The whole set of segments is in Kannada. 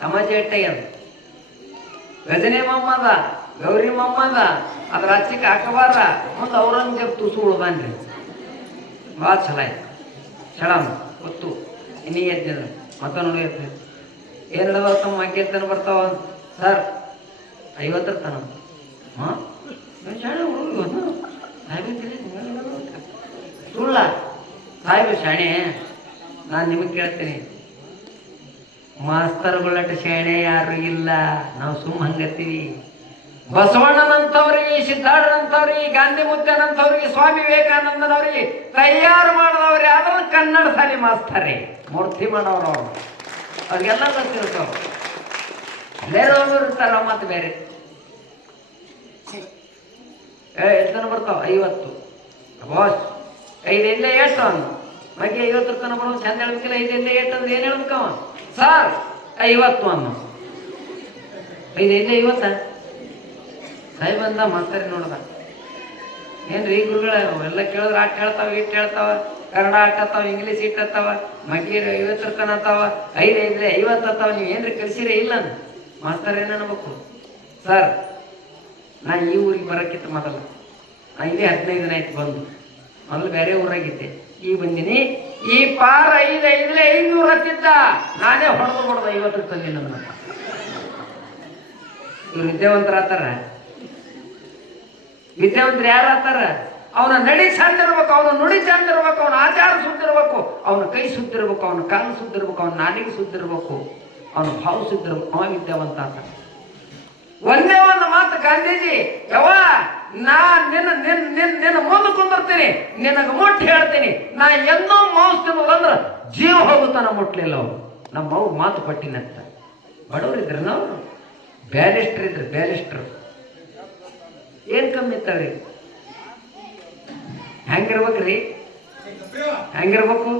ಸಮಾಜ ಎಟ್ಟಯ್ಯದ ಗಜನಿ ಮೊಮ್ಮದ ಗೌರಿ ಮೊಮ್ಮದ ಅದ್ರ ಹಚ್ಚಿಗೆ ಹಾಕಬಾರ ಮುಂದೆ ಔರಂಗಜೇಬ್ ತುಸು ಉಳ್ದಾನ್ರಿ ಭಾಳ ಚಲ ಆಯ್ತು ಚಳಮ್ಮ ಗೊತ್ತು ಇನ್ನೀ ಎದ್ದಿದ ಮತ್ತ ನೋಡಿ ಎದ್ದ ಏನು ಹಿಡಿದವ ತಮ್ಮ ಮಗ್ಗೆತ್ತನ ಬರ್ತಾವ ಸರ್ 50 ತನ ಹಾಂ ಸುಳ್ಳ ಸಾಹೇಬ ಶಾಣೆ ನಾನು ನಿಮಗೆ ಕೇಳ್ತೀನಿ ಮಾಸ್ತರ್ಗಳಟ ಶಾಣೆ ಯಾರು ಇಲ್ಲ ನಾವು ಸುಮ್ಮ ಹಂಗತ್ತೀವಿ ಬಸವಣ್ಣನಂತವ್ರಿಗೆ ಸಿದ್ಧಾರ್ಥನಂತವ್ರಿಗೆ ಗಾಂಧಿ ಮುದ್ದನಂತವ್ರಿಗೆ ಸ್ವಾಮಿ ವಿವೇಕಾನಂದನವ್ರಿಗೆ ತಯಾರು ಮಾಡಿದವ್ರು ಯಾರು ಕನ್ನಡ ಸಾಲಿ ಮಾಸ್ತರೇ ಮೂರ್ತಿ ಮಾಡೋರು ಅವ್ರಿಗೆಲ್ಲ ಗೊತ್ತಿರ್ತಾವ ಬೇರೆಯವರು ಇರ್ತಾರ ಮತ್ತೆ ಬೇರೆ ಎಷ್ಟನ ಬರ್ತಾವ 50 ಬಾಸ್ 5 ಎಲ್ಲೇ ಎಷ್ಟು ಅವನು ಬಗ್ಗೆ 50 ತನಕ ಬರೋದು ಚಂದ ಹೇಳ್ಬೇಕಿಲ್ಲ 5 ಎಲ್ಲೇ ಎಷ್ಟು ಅಂದ್ರೆ ಏನು ಹೇಳ್ಬೇಕವ ಸರ್ 50 ಅನ್ನು 5 ಎಲ್ಲೇ 50 ಸಾಯಿ ಬಂದ ಮಾಸ್ತಾರಿ ನೋಡ್ದ ಏನ್ರಿ ಗುರುಗಳ ಎಲ್ಲ ಕೇಳಿದ್ರೆ ಆಟ ಹೇಳ್ತಾವ ಇಟ್ಟು ಹೇಳ್ತಾವ ಕನ್ನಡ ಆಟ ಅತ್ತಾವ ಇಂಗ್ಲೀಷ್ ಇಟ್ಟು ಅತ್ತಾವ ಮಗೀರ 50 ತನಕ ಅತ್ತಾವ 5 ಐದ್ರೆ 50 ಅತ್ತಾವ ನೀವು ಏನ್ರಿ ಕಲಿಸಿರೇ ಇಲ್ಲ ಮಾಸ್ತರ್ ಏನು ಅನ್ಬೇಕು ಸರ್ ನಾ ಈ ಊರಿಗೆ ಬರೋಕ್ಕಿತ್ತು ಮೊದಲು ನಾ ಇದೇ 15 ದಿನ ಆಯ್ತು ಬಂದು ಮೊದಲು ಬೇರೆ ಊರಾಗಿದ್ದೆ ಈಗ ಬಂದಿನಿ ಈ ಪಾರ 500 ಹತ್ತಿದ್ದ ನಾನೇ ಹೊಡೆದು 50 ತಂದಿನಿ ನನ್ನ ಇವ್ರು ವಿದ್ಯಾವಂತರ ಆತಾರ ವಿದ್ಯಾವಂತರು ಯಾರು ಆತಾರ ಅವನ ನಡಿ ಚಂದ ಇರ್ಬೇಕು ಅವನ ನುಡಿ ಚಂದ ಇರ್ಬೇಕು ಅವನ ಆಚಾರ ಸುದ್ದಿರ್ಬೇಕು ಅವನ ಕೈ ಸುದ್ದಿರ್ಬೇಕು ಅವನ ಕಾಲು ಸುದ್ದಿರ್ಬೇಕು ಅವನ ನಾಲಿಗೆ ಸುದ್ದಿರ್ಬೇಕು ಅವನ ಭಾವ ಸುದ್ದಿರ್ಬೇಕು ಅವ ವಿದ್ಯಾವಂತ ಆತ ಒಂದೇ ಒಂದು ಮಾತು ಗಾಂಧೀಜಿ ಯಾವ ನಾ ನಿನ್ನ ಮುಂದೆ ಕುಂದಿರ್ತೀನಿ ನಿನಗೆ ಮುಟ್ಟಿ ಹೇಳ್ತೀನಿ ನಾ ಎಂದೋ ಮಾಂಸ ತಿನ್ನೋದಂದ್ರೆ ಜೀವ ಹೋಗುತ್ತಾನ ಮುಟ್ಲಿಲ್ಲ ಅವರು ನಮ್ಮ ಅವ್ರು ಮಾತು ಪಟ್ಟಿನಂತ ಬಡವರಿದ್ರು ನಾವು ಬ್ಯಾರಿಸ್ಟರ್ ಇದ್ರು ಬ್ಯಾರಿಸ್ಟರ್ ಏನ್ ಕಮ್ಮಿ ಇತ್ತವ್ರಿ ಹೆಂಗಿರ್ಬೇಕ್ರಿ ಹೆಂಗಿರ್ಬೇಕು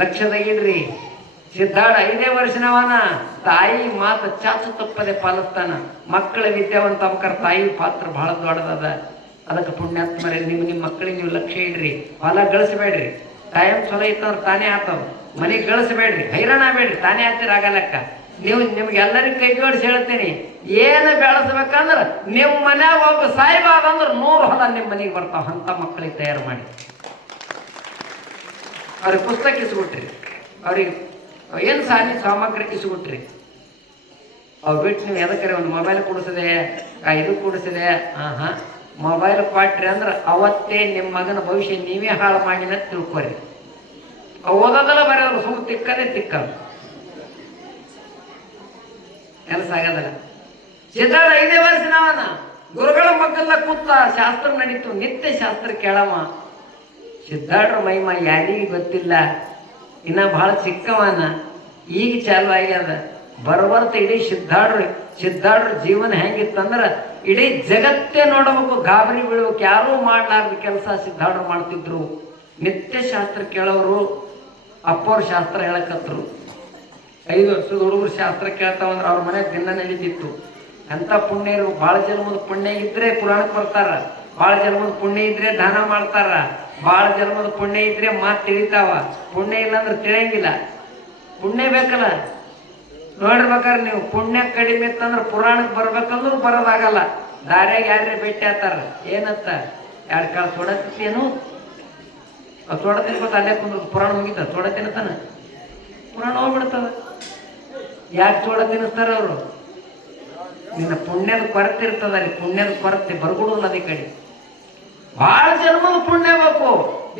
ಲಕ್ಷದಾಗಿಡ್ರಿ ಸಿದ್ಧಾರ್ಥ 5ನೇ ವರ್ಷನವನ ತಾಯಿ ಮಾತು ಚಾಚು ತಪ್ಪದೆ ಪಾಲಿಸ್ತಾನ ಮಕ್ಕಳ ವಿದ್ಯಾವಂತ ಮಕ್ಕಳ ತಾಯಿ ಪಾತ್ರ ಬಹಳ ದೊಡ್ಡದದ ಅದಕ್ಕೆ ಪುಣ್ಯಾತ್ಮರೇ ನಿಮ್ಮ ಮಕ್ಕಳಿಗೆ ನೀವು ಲಕ್ಷ್ಯ ಇಡ್ರಿ ಹೊಲ ಗಳಿಸ್ಬೇಡ್ರಿ ಟೈಮ್ ಚಲೋ ಇತ್ತಂದ್ರೆ ತಾನೇ ಆತವ ಮನೆಗೆ ಗಳಿಸ್ಬೇಡ್ರಿ ಹೈರಾಣ ಬೇಡ್ರಿ ತಾನೇ ಆಗ್ತೀರ ಆಗಲಕ್ಕ ನೀವು ನಿಮ್ಗೆಲ್ಲರಿಗೂ ಕೈ ಜೋಡಿಸಿ ಹೇಳ್ತೀನಿ ಏನು ಬೆಳೆಸ್ಬೇಕಂದ್ರೆ ನಿಮ್ಮ ಮನ್ಯಾಗ ಒಬ್ಬ ಸಾಯಿಬ ಅದಂದ್ರೆ 100 ಹೊಲ ನಿಮ್ಮ ಮನೆಗೆ ಬರ್ತಾವ ಅಂತ ಮಕ್ಕಳಿಗೆ ತಯಾರು ಮಾಡಿ ಅವ್ರಿಗೆ ಪುಸ್ತಕ ಇಸ್ಬಿಟ್ರಿ ಅವ್ರಿಗೆ ಏನು ಸಾಲಿ ಸಾಮಗ್ರಿ ಇಸ್ಬಿಟ್ರಿ ಅವ್ರು ಬಿಟ್ಟು ನೀವು ಎದಕ್ಕರೆ ಒಂದು ಮೊಬೈಲ್ ಕೊಡಿಸಿದೆ ಇದು ಕೊಡಿಸಿದೆ ಮೊಬೈಲ್ ಕೊಟ್ರಿ ಅಂದ್ರೆ ಅವತ್ತೇ ನಿಮ್ಮ ಮಗನ ಭವಿಷ್ಯ ನೀವೇ ಹಾಳು ಮಾಡಿನ ತಿಳ್ಕೊರಿ ಓದೋದಲ್ಲ ಬರೋದು ಸುಮ್ಮ ತಿಕ್ಕದೇ ತಿಕ್ಕದು ಕೆಲಸ ಆಗೋದಲ್ಲ ಸಿದ್ಧಾರ್ಥ 5ನೇ ವರ್ಷನವನ ಗುರುಗಳ ಮಕ್ಕಳ ಕೂತ ಶಾಸ್ತ್ರ ನಡೀತು ನಿತ್ಯ ಶಾಸ್ತ್ರ ಕೇಳವ ಸಿದ್ಧಾರ್ಥ ಮಹಿಮಾ ಯಾರಿಗೂ ಗೊತ್ತಿಲ್ಲ ಇನ್ನ ಬಹಳ ಚಿಕ್ಕವನ ಈಗ ಚಾಲು ಆಗ್ಯದ ಬರ್ಬರ್ತ ಇಡೀ ಸಿದ್ಧಾರ್ಥ ಜೀವನ ಹೆಂಗಿತ್ತಂದ್ರ ಇಡೀ ಜಗತ್ತೇ ನೋಡಬೇಕು ಗಾಬರಿ ಬೀಳ್ಬೇಕು ಯಾರೂ ಮಾಡ್ಲಾರ್ದ ಕೆಲಸ ಸಿದ್ಧಾರ್ಥ ಮಾಡ್ತಿದ್ರು ನಿತ್ಯ ಶಾಸ್ತ್ರ ಕೇಳೋರು ಅಪ್ಪವ್ರ ಶಾಸ್ತ್ರ ಹೇಳಕತ್ರು 5 ವರ್ಷದ ಹುಡುಗರು ಶಾಸ್ತ್ರ ಕೇಳ್ತಾವಂದ್ರೆ ಅವ್ರ ಮನೆ ದಿನ ನಡೀತಿತ್ತು ಅಂತ ಪುಣ್ಯ ಇರು ಭಾಳ ಜನ್ಮದ ಪುಣ್ಯ ಇದ್ರೆ ಪುರಾಣಕ್ಕೆ ಬರ್ತಾರ ಭಾಳ ಜನ್ಮದ ಪುಣ್ಯ ಇದ್ರೆ ದಾನ ಮಾಡ್ತಾರ ಭಾಳ ಜನ್ಮದ ಪುಣ್ಯ ಇದ್ರೆ ಮಾತು ತಿಳಿತಾವ ಪುಣ್ಯ ಇಲ್ಲ ಅಂದ್ರೆ ತಿಳಿಯಂಗಿಲ್ಲ ಪುಣ್ಯ ಬೇಕಲ್ಲ ನೋಡಿರ್ಬೇಕಾದ್ರೆ ನೀವು ಪುಣ್ಯ ಕಡಿಮೆ ಇತ್ತಂದ್ರೆ ಪುರಾಣಕ್ಕೆ ಬರ್ಬೇಕಂದ್ರೂ ಬರೋದಾಗಲ್ಲ ದಾರ್ಯಾಗ ಯಾರೇ ಭೇಟಿ ಆತಾರ ಏನಂತ 2 ಕಾಳು ತೊಡತಿತ್ತೇನು ತೊಡ ತಿನ್ಕೋತ ಅಲ್ಲೇ ಕುಂದ್ರು ಪುರಾಣ ಮುಗಿತ ತೊಡ ತಿನ್ನತಾನ ಪುರಾಣ ಹೋಗ್ಬಿಡ್ತದ ಯಾಕೆ ಚೋಳ ತಿನ್ನಿಸ್ತಾರ ಅವರು ನಿನ್ನ ಪುಣ್ಯದ ಕೊರತೆ ಇರ್ತದ ಅಲ್ಲಿ ಪುಣ್ಯದ ಕೊರತೆ ಬರ್ಬಿಡುದಿಲ್ಲ ಅದೇ ಕಡೆ ಬಹಳ ಜನ್ಮದ ಪುಣ್ಯ ಬೇಕು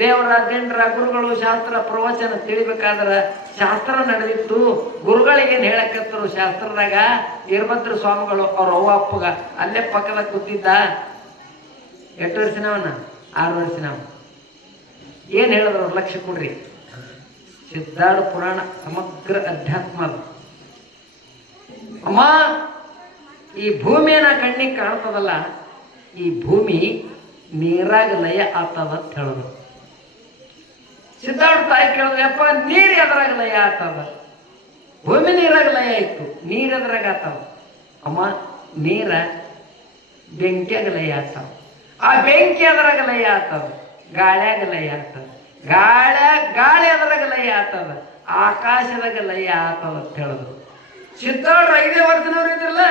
ದೇವರ ದಿಂಡ್ರ ಗುರುಗಳು ಶಾಸ್ತ್ರ ಪ್ರವಚನ ತಿಳಿಬೇಕಾದ್ರೆ ಶಾಸ್ತ್ರ ನಡೆದಿತ್ತು ಗುರುಗಳಿಗೇನು ಹೇಳಕತ್ತರು ಶಾಸ್ತ್ರದಾಗ ವೀರಭದ್ರ ಸ್ವಾಮಿಗಳು ಅವ್ರ ಅವ್ವ ಅಪ್ಪಗ ಅಲ್ಲೇ ಪಕ್ಕದಾಗ ಕೂತಿದ್ದ 8 ವರ್ಷನವನ 6 ವರ್ಷನವ ಏನು ಹೇಳಿದ್ರು ಅವ್ರು ಲಕ್ಷ್ಯ ಕೊಡ್ರಿ ಸಿದ್ಧಾರ್ಥ ಪುರಾಣ ಸಮಗ್ರ ಅಧ್ಯಾತ್ಮ ಅಮ್ಮ ಈ ಭೂಮಿಯನ್ನ ಕಣ್ಣಿಗೆ ಕಾಣ್ತದಲ್ಲ ಈ ಭೂಮಿ ನೀರಾಗ ಲಯ ಆಗ್ತದ ಅಂತ ಹೇಳಿದ್ರು ಸಿದ್ಧಾರ್ಥ ತಾಯಿ ಕೇಳಿದ್ರೆ ಯಪ್ಪ ನೀರು ಎದ್ರಾಗ ಲಯ ಆಗ್ತದ ಭೂಮಿ ನೀರಾಗ ಲಯ ಇತ್ತು ನೀರು ಎದ್ರಾಗ ಆಗ್ತಾವ ಅಮ್ಮ ನೀರ ಬೆಂಕಿಯಾಗ ಲಯ ಆಗ್ತಾವ ಆ ಬೆಂಕಿ ಎದ್ರಾಗ ಲಯ ಆಗ್ತದ ಗಾಳ್ಯಾಗ ಲಯ ಆಗ್ತದ ಗಾಳಿ ಎದ್ರಾಗ ಲಯ ಆಗ್ತದ ಆಕಾಶದಾಗ ಲಯ ಆಗ್ತದ ಅಂತ ಹೇಳಿದ್ರು ಸಿದ್ಧಾರ್ಡ್ರು 5 ವರ್ಷದವ್ರು ಇದ್ರಲ್ಲ,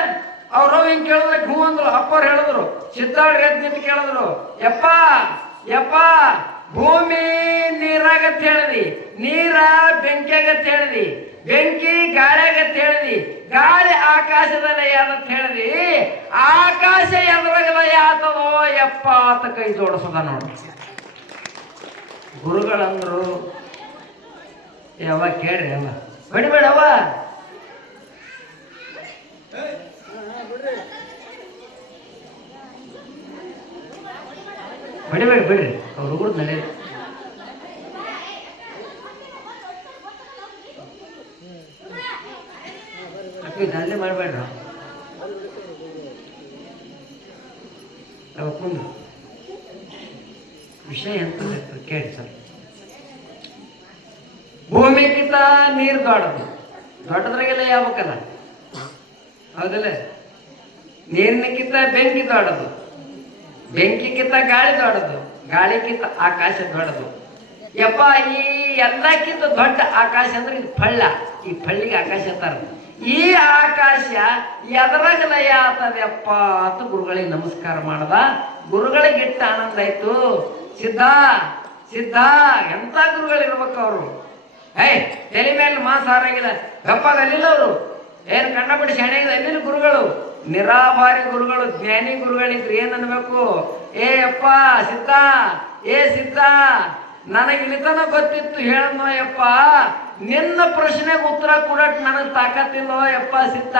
ಅವ್ರು ಹಿಂಗೆ ಕೇಳಿದ್ರೆ ಹ್ಞೂ ಅಂದ್ರು. ಅಪ್ಪವ್ರು ಹೇಳಿದ್ರು, ಸಿದ್ಧಾರ್ಡ್ರು ಎದ್ದು ನಿಂತು ಕೇಳಿದ್ರು, ಯಪ್ಪ ಯಪ್ಪ ಭೂಮಿ ನೀರಾಗತ್ ಹೇಳಿದಿ, ನೀರ ಬೆಂಕಿಯಾಗತ್ ಹೇಳಿದಿ, ಬೆಂಕಿ ಗಾಳಿಯಾಗತ್ ಹೇಳಿದಿ, ಗಾಳಿ ಆಕಾಶದಲ್ಲೇ ಯಾವತ್ ಹೇಳಿದಿ, ಆಕಾಶ ಎದುರಾಗದ ಯಾತದೋ ಯಪ್ಪ ಅಂತ ಕೈ ಜೋಡಿಸದ ನೋಡಿ. ಗುರುಗಳಂದ್ರು ಯಾವ ಕೇಳ್ರಿ ಅವ ಬಿಡಬೇಡವ, ಬಿಡಬೇಡ ಬಿಡ್ರಿ ಅವ್ರು ಹುಡುಗರು ನಡೆ. ದಂಧೆ ಮಾಡಬೇಡ್ರ ಕುಂದು ವಿಷಯ ಎಂತ ಕೇಳಿ ಸರ್. ಭೂಮಿಗಿಂತ ನೀರು ದೊಡ್ಡದು, ದೊಡ್ಡದ್ರಾಗೆಲ್ಲ ಯಾವಕ್ಕಲ್ಲ ಹೌದಲ್ಲ. ನೀರಿನಕ್ಕಿಂತ ಬೆಂಕಿ ದೊಡ್ಡದು, ಬೆಂಕಿಗಿಂತ ಗಾಳಿ ದೊಡ್ಡದು, ಗಾಳಿಗಿಂತ ಆಕಾಶ ದೊಡ್ಡದು. ಯಪ್ಪ ಈ ಎಲ್ಲಕ್ಕಿಂತ ದೊಡ್ಡ ಆಕಾಶ ಅಂದ್ರೆ ಇದು ಫಳ್ಳ, ಈ ಫಳ್ಳಿಗೆ ಆಕಾಶ ಅಂತಾರ. ಈ ಆಕಾಶ ಎದರಾಗ ಲಯ ಆತದಪ್ಪ ಅಂತ ಗುರುಗಳಿಗೆ ನಮಸ್ಕಾರ ಮಾಡದ. ಗುರುಗಳಿಗೆ ಇಟ್ಟ ಆನಂದ ಆಯ್ತು. ಸಿದ್ಧ ಸಿದ್ಧ ಎಂತ ಗುರುಗಳಿರ್ಬೇಕು ಅವರು. ತಲೆ ಮೇಲೆ ಮಾಸಾರಾಗಿಲ್ಲ, ಗಪ್ಪಾಗಲ್ಲಿಲ್ಲ ಅವರು. ಏನು ಕಣ್ಣಪಡಿ ಶಾಣೆಗಿಲ್ಲ, ಅಲ್ಲಿಲ್ಲ ಗುರುಗಳು. ನಿರಾಭಾರಿ ಗುರುಗಳು, ಜ್ಞಾನಿ ಗುರುಗಳಿದ್ರು ಏನ್ ಅನ್ಬೇಕು, ಅಪ್ಪ ಸಿದ್ಧ, ಸಿದ್ಧ ನನಗೆ ಇಳಿತನ ಗೊತ್ತಿತ್ತು ಹೇಳನೋ ಯಪ್ಪ, ನಿನ್ನ ಪ್ರಶ್ನೆಗೆ ಉತ್ತರ ಕೊಡಕ್ ನನಗೆ ತಾಕತ್ತಿಲ್ಲೋ ಯಪ್ಪ ಸಿದ್ಧ.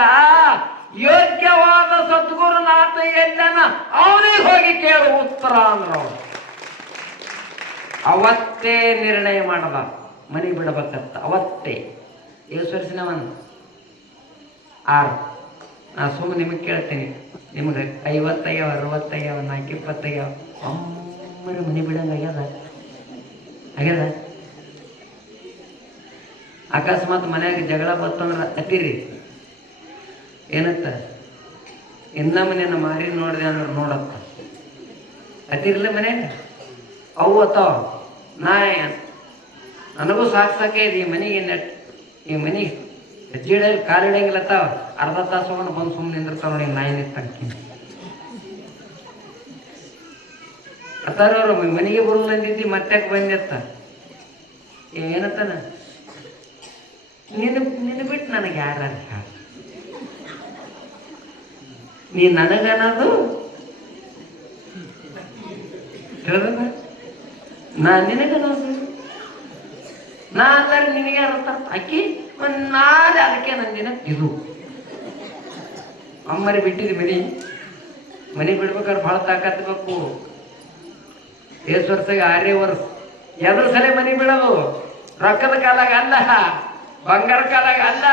ಯೋಗ್ಯವಾದ ಸದ್ಗುರುನಾಥ ಎಲ್ಲನ ಅವನಿಗೆ ಹೋಗಿ ಕೇಳು ಉತ್ತರ ಅಂದ್ರು. ಅವತ್ತೇ ನಿರ್ಣಯ ಮಾಡದ ಮನೆ ಬಿಡಬೇಕಂತ. ಅವತ್ತೇ ಎಷ್ಟು ವರ್ಷನವನ್ 6. ನಾ ಸುಮ್ಮನೆ ನಿಮಗೆ ಕೇಳ್ತೀನಿ, ನಿಮ್ಗೆ 50 60 40 20 ಒಮ್ಮರೆ ಮನೆ ಬಿಡಂಗ ಆಗ್ಯದ ಆಗ್ಯದ. ಅಕಸ್ಮಾತ್ ಮನ್ಯಾಗ ಜಗಳ ಬರ್ತಂದ್ರೆ ಅತಿರಿ ಏನತ್ತ, ಇನ್ನ ಮನೆಯನ್ನ ಮಾರಿ ನೋಡಿದೆ ಅಂದ್ರೆ ನೋಡತ್ತ ಅತಿರ್ಲ ಮನ್ಯಾಗ ಅವು ಅತ್ತಾವ. ನನಗೂ ಸಾಕೇ ಇದೆ ಈ ಮನೆಗೆ, ಈ ಮನೆ ಹೆಜ್ಜೆಡಲ್ಲಿ ಕಾಲಿಡಂಗಿಲ್ಲತ್ತಾವ. ಅರ್ಧ ತಾಸು ಹೋಗೋಣ ಬಂದು ಸುಮ್ಮನೆ ನಿಂದಿರ್ತಾವ ನೋಡಿ, ನಾಯಿ ನಿಂತಂಕಿ ಅತ್ತಾರವ್ರು. ಮನೆಗೆ ಬರುಲ್ಲ ಅಂದಿದ್ದಿ ಮತ್ತ್ಯಾಕೆ ಬಂದಿರ್ತ ಏನತ್ತಾನ, ನಿನ್ನ ಬಿಟ್ಟು ನನಗೆ ಯಾರ ನೀ ನನಗನ್ನೋದು ಹೇಳ್ದ, ನಾ ನಿನಗನ್ನೋದು ನಾ ಅಲ್ಲಾರ ನಿನಗೆ ಅರ್ಥ ಅಕ್ಕಿ ನಾಳೆ ಅದಕ್ಕೆ ನಂದಿನ ಇದು ಅಮ್ಮರಿ ಬಿಟ್ಟಿದ್ವಿ. ಮನೆ ಬಿಡ್ಬೇಕಾದ್ರೆ ಭಾಳ ತಾಕತ್ಬೇಕು. ಎಷ್ಟು ವರ್ಷಗೆ 6 ವರ್ಷ ಎದ್ರ ಸಲ ಮನೆ ಬಿಡೋದು, ರೊಕ್ಕದ ಕಾಲಾಗ ಅಲ್ಲ, ಬಂಗಾರ ಕಾಲಾಗ ಅಲ್ಲ.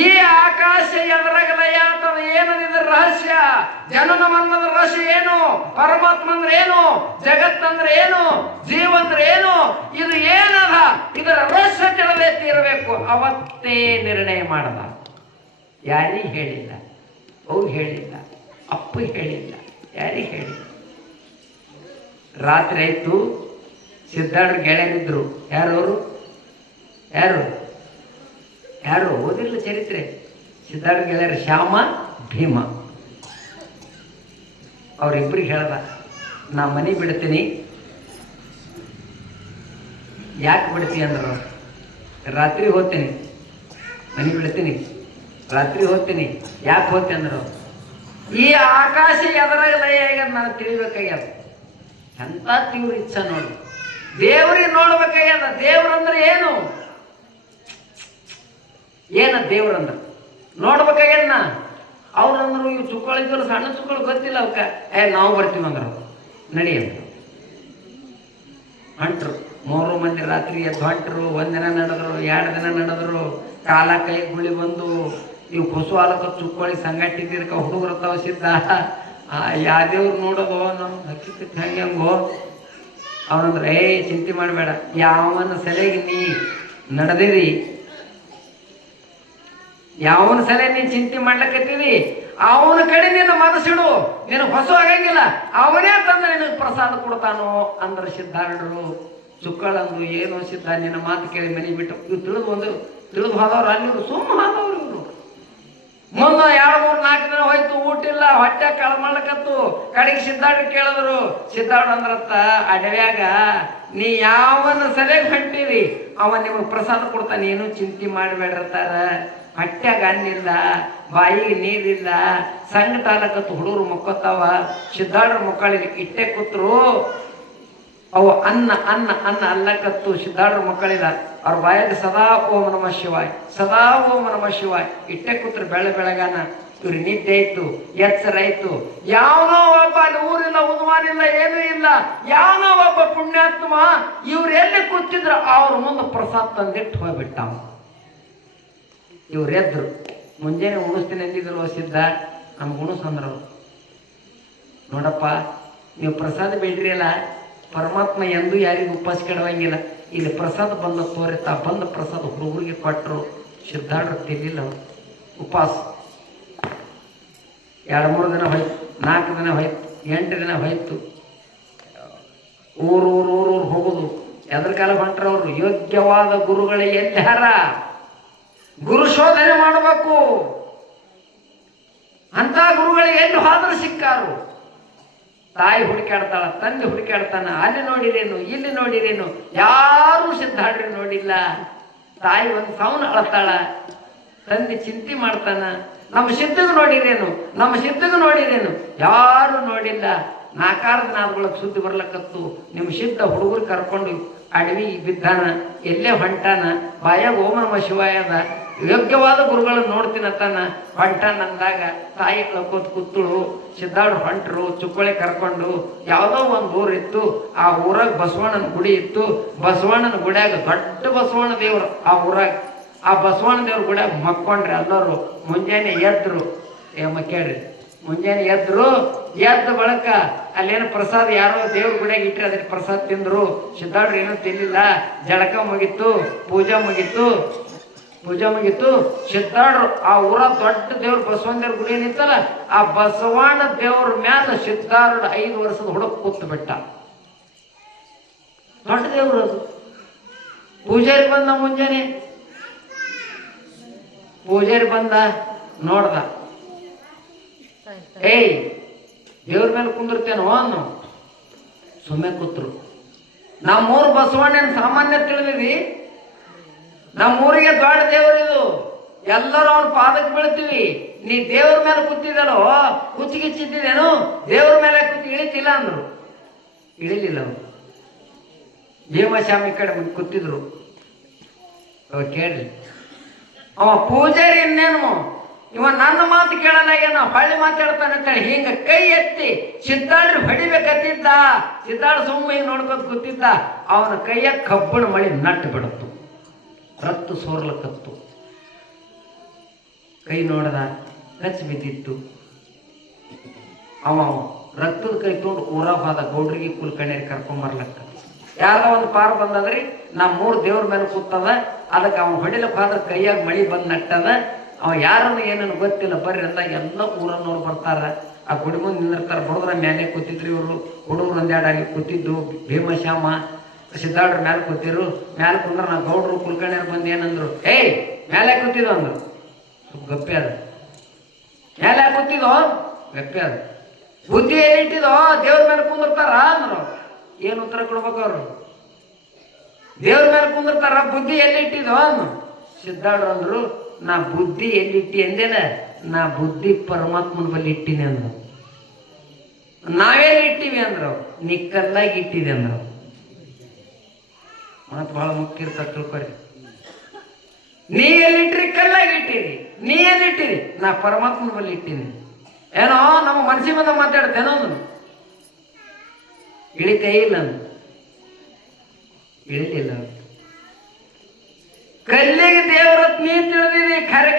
ಈ ಆಕಾಶ ಎದುರಾಗಲಯ ಅಂತದ ಏನದಿದ್ರ ರಹಸ್ಯ, ಜನನ ಮರಣದ ರಹಸ್ಯ ಏನು, ಪರಮಾತ್ಮ ಅಂದ್ರೆ ಏನು, ಜಗತ್ತಂದ್ರೆ ಏನು, ಜೀವ ಅಂದ್ರೆ ಏನು, ಇದು ಏನದ, ಇದರ ರಹಸ್ಯ ತಿಳಿದೇ ತೀರಬೇಕು. ಅವತ್ತೇ ನಿರ್ಣಯ ಮಾಡದ. ಯಾರಿಗೆ ಹೇಳಿಲ್ಲ, ಅವ್ರು ಹೇಳಿಲ್ಲ, ಅಪ್ಪ ಹೇಳಿಲ್ಲ, ಯಾರಿಗೆ ಹೇಳಿಲ್ಲ. ರಾತ್ರಿ ಆಯ್ತು, ಸಿದ್ಧಾರ್ಡ್ರ ಗೆಳೆಯರಿದ್ರು. ಯಾರವರು, ಯಾರು ಯಾರು ಓದಿಲ್ಲ ಚರಿತ್ರೆ. ಸಿದ್ಧಾರ್ಥ ಗೆಳೆಯರು ಶ್ಯಾಮ ಭೀಮ. ಅವ್ರಿಬ್ರಿಗೆ ಹೇಳ್ದ, ನಾ ಮನೆ ಬಿಡ್ತೀನಿ. ಯಾಕೆ ಬಿಡ್ತೀನಿ ಅಂದರು, ರಾತ್ರಿ ಹೋಗ್ತೀನಿ, ಮನೆ ಬಿಡ್ತೀನಿ, ರಾತ್ರಿ ಹೋಗ್ತೀನಿ. ಯಾಕೆ ಹೋಗ್ತೀನಿ ಅಂದರು, ಈ ಆಕಾಶ ಎದರಾಗ ಲಯ ಆಗ್ಯದ ನಾನು ತಿಳಿಬೇಕಾಗ್ಯದ. ಎಂತ ತೀವ್ರ ಇಚ್ಛಾ ನೋಡು, ದೇವ್ರಿಗೆ ನೋಡ್ಬೇಕಾಗ್ಯದ. ದೇವ್ರಂದ್ರೆ ಏನು, ಏನ ದೇವ್ರಂದ್ರ ನೋಡ್ಬೇಕಾಗ್ಯದ. ಅವ್ರಂದ್ರು ಇವು ಚುಕ್ಕಳಿದ್ರು, ಸಣ್ಣ ಚುಕ್ಕಳು ಗೊತ್ತಿಲ್ಲ ಅವಕ್ಕ. ನಾವು ಬರ್ತೀವಿ ಅಂದ್ರು, ನಡಿ ಅಂದ್ರು. ಹೊಂಟ್ರು 3 ಮಂದಿ ರಾತ್ರಿ ಎದ್ದು ಹೊಂಟ್ರು. 1 ದಿನ ನಡೆದ್ರು, 2 ದಿನ ನಡೆದ್ರು. ಕಾಲ ಕೈ ಗುಳಿ ಬಂದು ಇವು ಹೊಸ ಹಾಲಕ್ಕ ಚುಕ್ಕಳಿ ಸಂಗಟ್ಟಿದ್ದಕ್ಕೆ ಹುಡುಗರು ತಾವ ಸಿದ್ಧ. ಯಾವ್ದೇವ್ರು ನೋಡೋದು ನಮ್ಮ ಹಕ್ಕಿ ಹಂಗೋ. ಅವನಂದ್ರೆ ಚಿಂತೆ ಮಾಡಬೇಡ, ಯಾವನ ಸಲಹೆಗೆ ನೀ ನಡೆದಿರಿ, ಯಾವನ ಸಲ ನೀ ಚಿಂತೆ ಮಾಡ್ಲಕತ್ತೀವಿ, ಅವನ ಕಡೆ ನಿನ್ನ ಮನಸ್ಸಿಡು, ನೀನು ಹೊಸ ಆಗಂಗಿಲ್ಲ, ಅವನೇ ತಂದ ನಿನಗೆ ಪ್ರಸಾದ ಕೊಡ್ತಾನೋ ಅಂದ್ರೆ ಸಿದ್ಧಾರ್ಡ್ರು. ಚುಕ್ಕಳಂದು ಏನೋ ಸಿದ್ಧ, ನಿನ್ನ ಮಾತು ಕೇಳಿ ಮನೆ ಬಿಟ್ಟು ಇವು ತಿಳಿದು ಹೋದವ್ರು ಅಲ್ಲಿ, ಇವರು ಸುಮ್ಮ ಹೋದವ್ರು. ಇವರು ಊಟ ಇಲ್ಲ, ಹೊಟ್ಟೆ ಕಳ್ಮಳಕತ್ತು. ಕಡೆಗೆ ಸಿದ್ಧಾರ್ಥ ಕೇಳಿದ್ರು. ಸಿದ್ಧಾರ್ಥ ಅಂದ್ರತ್ತ, ಅಡವ್ಯಾಗ ನೀ ಯಾವನ ಸರಿಯಾಗಿ ಹೊಂಟಿರಿ ಅವ ನಿಮಗೆ ಪ್ರಸಾದ ಕೊಡ್ತಾನೆ, ಏನು ಚಿಂತೆ ಮಾಡಬೇಡಿರ್ತಾರ. ಹೊಟ್ಯಾಗ ಅನ್ನಿಲ್ಲ, ಬಾಯಿಗೆ ನೀರಿಲ್ಲ, ಸಂಗಟ ಆಲಕತ್ತು, ಹುಡುಗರು ಮಕ್ಕೋತಾವ. ಸಿದ್ಧಾರ್ಥ ಮಕ್ಕಳಿಗೆ ಇಟ್ಟೆ ಕೂತ್ರು. ಅವು ಅನ್ನ ಅನ್ನ ಅನ್ನ ಅಲ್ಲಕತ್ತು. ಸಿದ್ಧಾರ್ಥ ಮಕ್ಕಳಿಲ್ಲ, ಅವ್ರ ಬಾಯಾಗ ಸದಾ ಓಂ ನಮ ಶಿವಾಯ್, ಸದಾ ಓಂ ನಮ ಶಿವಾಯ್. ಇಟ್ಟೆ ಕೂತ್ರು. ಬೆಳಗಾನ ಇವ್ರಿಗೆ ನಿದ್ದೆ ಆಯ್ತು, ಎಚ್ಚರ ಆಯ್ತು. ಯಾವನೋ ಒಬ್ಬ ಅಲ್ಲಿ ಊರಿಲ್ಲ, ಉದ್ಮಾನಿಲ್ಲ, ಏನೂ ಇಲ್ಲ. ಯಾವನೋ ಒಬ್ಬ ಪುಣ್ಯಾತ್ಮ ಇವ್ರು ಎಲ್ಲಿ ಕೂತಿದ್ರು ಅವ್ರ ಮುಂದೆ ಪ್ರಸಾದ ತಂದಿಟ್ಟು ಹೋಗ್ಬಿಟ್ಟ. ಇವ್ರು ಎದ್ರು. ಮುಂಜಾನೆ ಉಣಿಸ್ತೀನಿ ಅಂದಿದ್ರು. ಸಿದ್ಧ ನಮ್ಗೆ ಉಣಿಸಂದ್ರು. ನೋಡಪ್ಪ, ನೀವು ಪ್ರಸಾದ ಬೇಡ್ರಿ ಅಲ್ಲ, ಪರಮಾತ್ಮ ಎಂದೂ ಯಾರಿಗೂ ಉಪವಾಸ ಕೆಡವಂಗಿಲ್ಲ. ಇಲ್ಲಿ ಪ್ರಸಾದ ಬಂದ ತೋರಿತಾ ಬಂದ ಪ್ರಸಾದ ಹುಡುಗರಿಗೆ ಕೊಟ್ಟರು. ಸಿದ್ಧಾರ್ಥ ತಿನ್ನಿಲ್ಲ. ಉಪವಾಸ 2-3 ದಿನ ಹೋಯ್ತು, 4 ದಿನ ಹೋಯ್ತು, 8 ದಿನ ಹೋಯ್ತು. ಊರು ಹೋಗುದು. ಎದ್ರ ಕಾಲ ಹೊಂಟ್ರವ್ರು? ಯೋಗ್ಯವಾದ ಗುರುಗಳೇ ಎದ್ದಾರ. ಗುರು ಶೋಧನೆ ಮಾಡಬೇಕು. ಅಂತ ಗುರುಗಳಿಗೆ ಎಲ್ಲಿ ಹೋದ್ರೆ ಸಿಕ್ಕಾರು. ತಾಯಿ ಹುಡುಕಾಡ್ತಾಳ, ತಂದೆ ಹುಡುಕಾಡ್ತಾನ. ಅಲ್ಲಿ ನೋಡಿರೇನು, ಇಲ್ಲಿ ನೋಡಿರೇನು, ಯಾರೂ ಸಿದ್ಧಾರ್ಥ ನೋಡಿಲ್ಲ. ತಾಯಿ ಒಂದು ಸಾವನ್ನ ಅಳತಾಳ, ತಂದೆ ಚಿಂತೆ ಮಾಡ್ತಾನ. ನಮ್ಮ ಸಿದ್ಧಗೂ ನೋಡಿರೇನು, ನಮ್ಮ ಸಿದ್ಧಗೂ ನೋಡಿರೇನು, ಯಾರು ನೋಡಿಲ್ಲ. 4 ದಿನದೊಳಗೆ ಸುದ್ದಿ ಬರ್ಲಕ್ಕತ್ತು. ನಿಮ್ಮ ಸಿದ್ಧ ಹುಡುಗರು ಕರ್ಕೊಂಡು ಅಡವಿ ಬಿದ್ದಾನ, ಎಲ್ಲೇ ಹೊಂಟಾನ. ಬಾಯಾಗ ಓಂ ನಮ ಶಿವಾಯ ಅದ. ಯೋಗ್ಯವಾದ ಗುರುಗಳನ್ನು ನೋಡ್ತೀನತ್ತಾನ. ಹೊಂಟಾನ ಅಂದಾಗ ತಾಯಿ ಕಳ್ಕೋತ ಕೂತಳು. ಸಿದ್ಧಾರ್ಥ ಹೊಂಟರು. ಚುಕ್ಕೋಳಿ ಕರ್ಕೊಂಡು ಯಾವುದೋ ಒಂದು ಊರಿತ್ತು. ಆ ಊರಾಗ ಬಸವಣ್ಣನ ಗುಡಿ ಇತ್ತು. ಬಸವಣ್ಣನ ಗುಡಿಯಾಗ ದೊಡ್ಡ ಬಸವಣ್ಣ ದೇವ್ರು ಆ ಊರಾಗ. ಆ ಬಸವಣ್ಣ ದೇವ್ರ ಗುಡಿಯಾಗ ಮಕ್ಕೊಂಡ್ರಿ ಎಲ್ಲರೂ. ಮುಂಜಾನೆ ಎದ್ರು. ಕೇಳ್ರಿ, ಮುಂಜಾನೆ ಎದ್ರು. ಎದ್ದ ಬಳಕ ಅಲ್ಲೇನು ಪ್ರಸಾದ ಯಾರೋ ದೇವ್ರ ಗುಡಿಯಾಗ ಇಟ್ಟರೆ ಅದಕ್ಕೆ ಪ್ರಸಾದ ತಿಂದ್ರು. ಸಿದ್ಧಾರ್ಥ ಏನೂ ತಿನ್ನಿಲ್ಲ. ಜಳಕ ಮುಗಿತ್ತು, ಪೂಜಾ ಮುಗಿತ್ತು. ಸಿದ್ಧಾರ್ಥ ಆ ಊರ ದೊಡ್ಡ ದೇವ್ರ ಬಸವಣ್ಣ ದೇವ್ರ ಗುಡಿ ಏನಿತ್ತಲ್ಲ, ಆ ಬಸವಣ್ಣ ದೇವ್ರ ಮ್ಯಾಲ ಸಿದ್ಧಾರ್ಥ 5 ವರ್ಷದ ಹುಡುಗ ಕೂತ್ ಬಿಟ್ಟ. ದೊಡ್ಡ ದೇವ್ರು ಅದು. ಪೂಜಾರಿ ಬಂದ ಮುಂಜಾನೆ. ಪೂಜಾರಿ ಬಂದ, ನೋಡ್ದ. ಏಯ್, ದೇವ್ರ ಮೇಲೆ ಕುಂದಿರ್ತೇನೋ ಅನ್ನೋ. ಸುಮ್ಮನೆ ಕೂತ್ರು. ನಮ್ಮೂರು ಬಸವಣ್ಣನ ಸಾಮಾನ್ಯ ತಿಳಿದಿವಿ. ನಮ್ಮೂರಿಗೆ ದೊಡ್ಡ ದೇವರಿದು. ಎಲ್ಲರೂ ಅವ್ನ ಪಾದಕ್ಕೆ ಬೀಳ್ತೀವಿ. ನೀ ದೇವ್ರ ಮೇಲೆ ಕೂತಿದ್ದಲ್ಲೋ, ಕುಚ್ಚಿಗಿಚ್ಚಿದ್ದೇನು? ದೇವ್ರ ಮೇಲೆ ಕೂತಿ ಇಳಿತಿಲ್ಲ ಅಂದ್ರು. ಇಳಿಲಿಲ್ಲ ಅವರು. ಭೀಮಶ್ಯಾಮಿ ಕಡೆ ಕೂತಿದ್ರು. ಕೇಳ್ರಿ, ಅವ ಪೂಜಾರಿ ಇನ್ನೇನು ಇವ ನನ್ನ ಮಾತು ಕೇಳಲಾಗೇನ, ಹೊಳ್ಳಿ ಮಾತಾಡ್ತಾನೆ ಅಂತೇಳಿ ಹಿಂಗ ಕೈ ಎತ್ತಿ ಸಿದ್ಧಾರ್ಥ ಹೊಡಿಬೇಕತ್ತಿದ್ದ. ಸಿದ್ಧಾರ್ಥ ಸುಮ್ಮನೆ ನೋಡ್ಬೇಕು ಕೂತಿದ್ದ. ಅವನ ಕೈಯ ಕಬ್ಬಣ ಮಳಿ ನಟ್ಟು ಬಿಡತ್ತು. ರಕ್ತ ಸೋರ್ಲಕತ್ತು. ಕೈ ನೋಡದ, ಕಚ್ಚಿ ಬಿದ್ದಿತ್ತು. ಅವ ರಕ್ತದ ಕೈ ತೊಗೊಂಡು ಊರಾಗ ಹೋದ. ಗೌಡ್ರಿಗೆ ಕುಲ್ಕಣ್ಣಿಗೆ ಕರ್ಕೊಂಬರ್ಲಕ್ಕ. ಯಾರೋ ಒಂದು ಪಾರ್ ಬಂದದ್ರಿ, ನಮ್ಮೂರು ದೇವ್ರ ಮೇಲೆ ಕೂತದ. ಅದಕ್ಕೆ ಅವ ಹೊಡಿಲಕ್ಕೆ ಹೋದ್ರೆ ಕೈಯಾಗ ಮಳಿ ಬಂದು ನಟ್ಟದ. ಅವ ಯಾರನ್ನು ಏನನ್ನು ಗೊತ್ತಿಲ್ಲ. ಬರ್ರಿ ಅಂದ ಎಲ್ಲ ಊರನ್ನೋರು ಬರ್ತಾರ. ಆ ಗುಡಿ ಮುಂದೆ ನಿಂದಿರ್ತಾರೆ. ಬಡದ್ರ ಮೇಲೆ ಕೂತಿದ್ರು ಇವರು. ಹುಡುಗರು 1-2 ಅಲ್ಲಿ ಕೂತಿದ್ದು. ಭೀಮಶ್ಯಾಮ ಸಿದ್ಧಾರ್ಥ ಮೇಲೆ ಕೂತಿರು. ಮೇಲೆ ಕುಂದ್ರೆ ನಾ ಗೌಡ್ರು ಕುಲ್ಕರ್ಣಿಯರು ಬಂದು ಏನಂದ್ರು, ಏಯ್ ಮೇಲೆ ಕೂತಿದ್ದು ಅಂದ್ರು. ಸ್ವಲ್ಪ ಗಪ್ಪೆ ಅದ. ಮೇಲೆ ಕೂತಿದ್ದೋ ಗಪ್ಪೆ ಅದ. ಬುದ್ಧಿ ಎಲ್ಲಿಟ್ಟಿದೋ? ದೇವ್ರ ಮೇಲೆ ಕುಂದಿರ್ತಾರ ಅಂದ್ರು. ಏನು ಉತ್ತರ ಕೊಡ್ಬೇಕು ಅವರು? ದೇವ್ರ ಮೇಲೆ ಕುಂದಿರ್ತಾರ, ಬುದ್ಧಿ ಎಲ್ಲಿ ಇಟ್ಟಿದೋ ಅನ್ನು. ಸಿದ್ಧಾರ್ಥ ಅಂದ್ರು, ನಾ ಬುದ್ಧಿ ಎಲ್ಲಿಟ್ಟಿ ಅಂದೇನ? ನಾ ಬುದ್ಧಿ ಪರಮಾತ್ಮನ ಬಲ್ಲಿ ಇಟ್ಟಿನಿ ಅಂದ್ರು. ನಾವೆಲ್ಲಿ ಇಟ್ಟಿವಿ ಅಂದ್ರು. ನೀ ಕಲ್ಲಾಗಿ ಇಟ್ಟಿದೆ ಅಂದ್ರು. ಮಾತು ಬಹಳ ಮುಖ್ಯ ಇರ್ತಾರೆ, ತಿಳ್ಕೊರಿ. ನೀ ಎಲ್ಲಿಟ್ರಿ? ಕಲ್ಲಾಗಿ ಇಟ್ಟಿರಿ. ನೀ ಎಲ್ಲಿಟ್ಟಿರಿ? ನಾ ಪರಮಾತ್ಮನ ಬಲ್ಲಿ ಇಟ್ಟಿನಿ. ಏನೋ ನಮ್ಮ ಮನಸ್ಸಿ ಬಂದ ಮಾತಾಡ್ತೇನೋ ಅಂದ್ರು. ಇಳಿತೇ ಇಲ್ಲ ಅಂದ್ರು. ಇಳಿಲಿಲ್ಲ. ಕಲ್ಲಿಗೆ ದೇವರ ನೀ ತಿಳಿದಿದಿ. ಕರೆ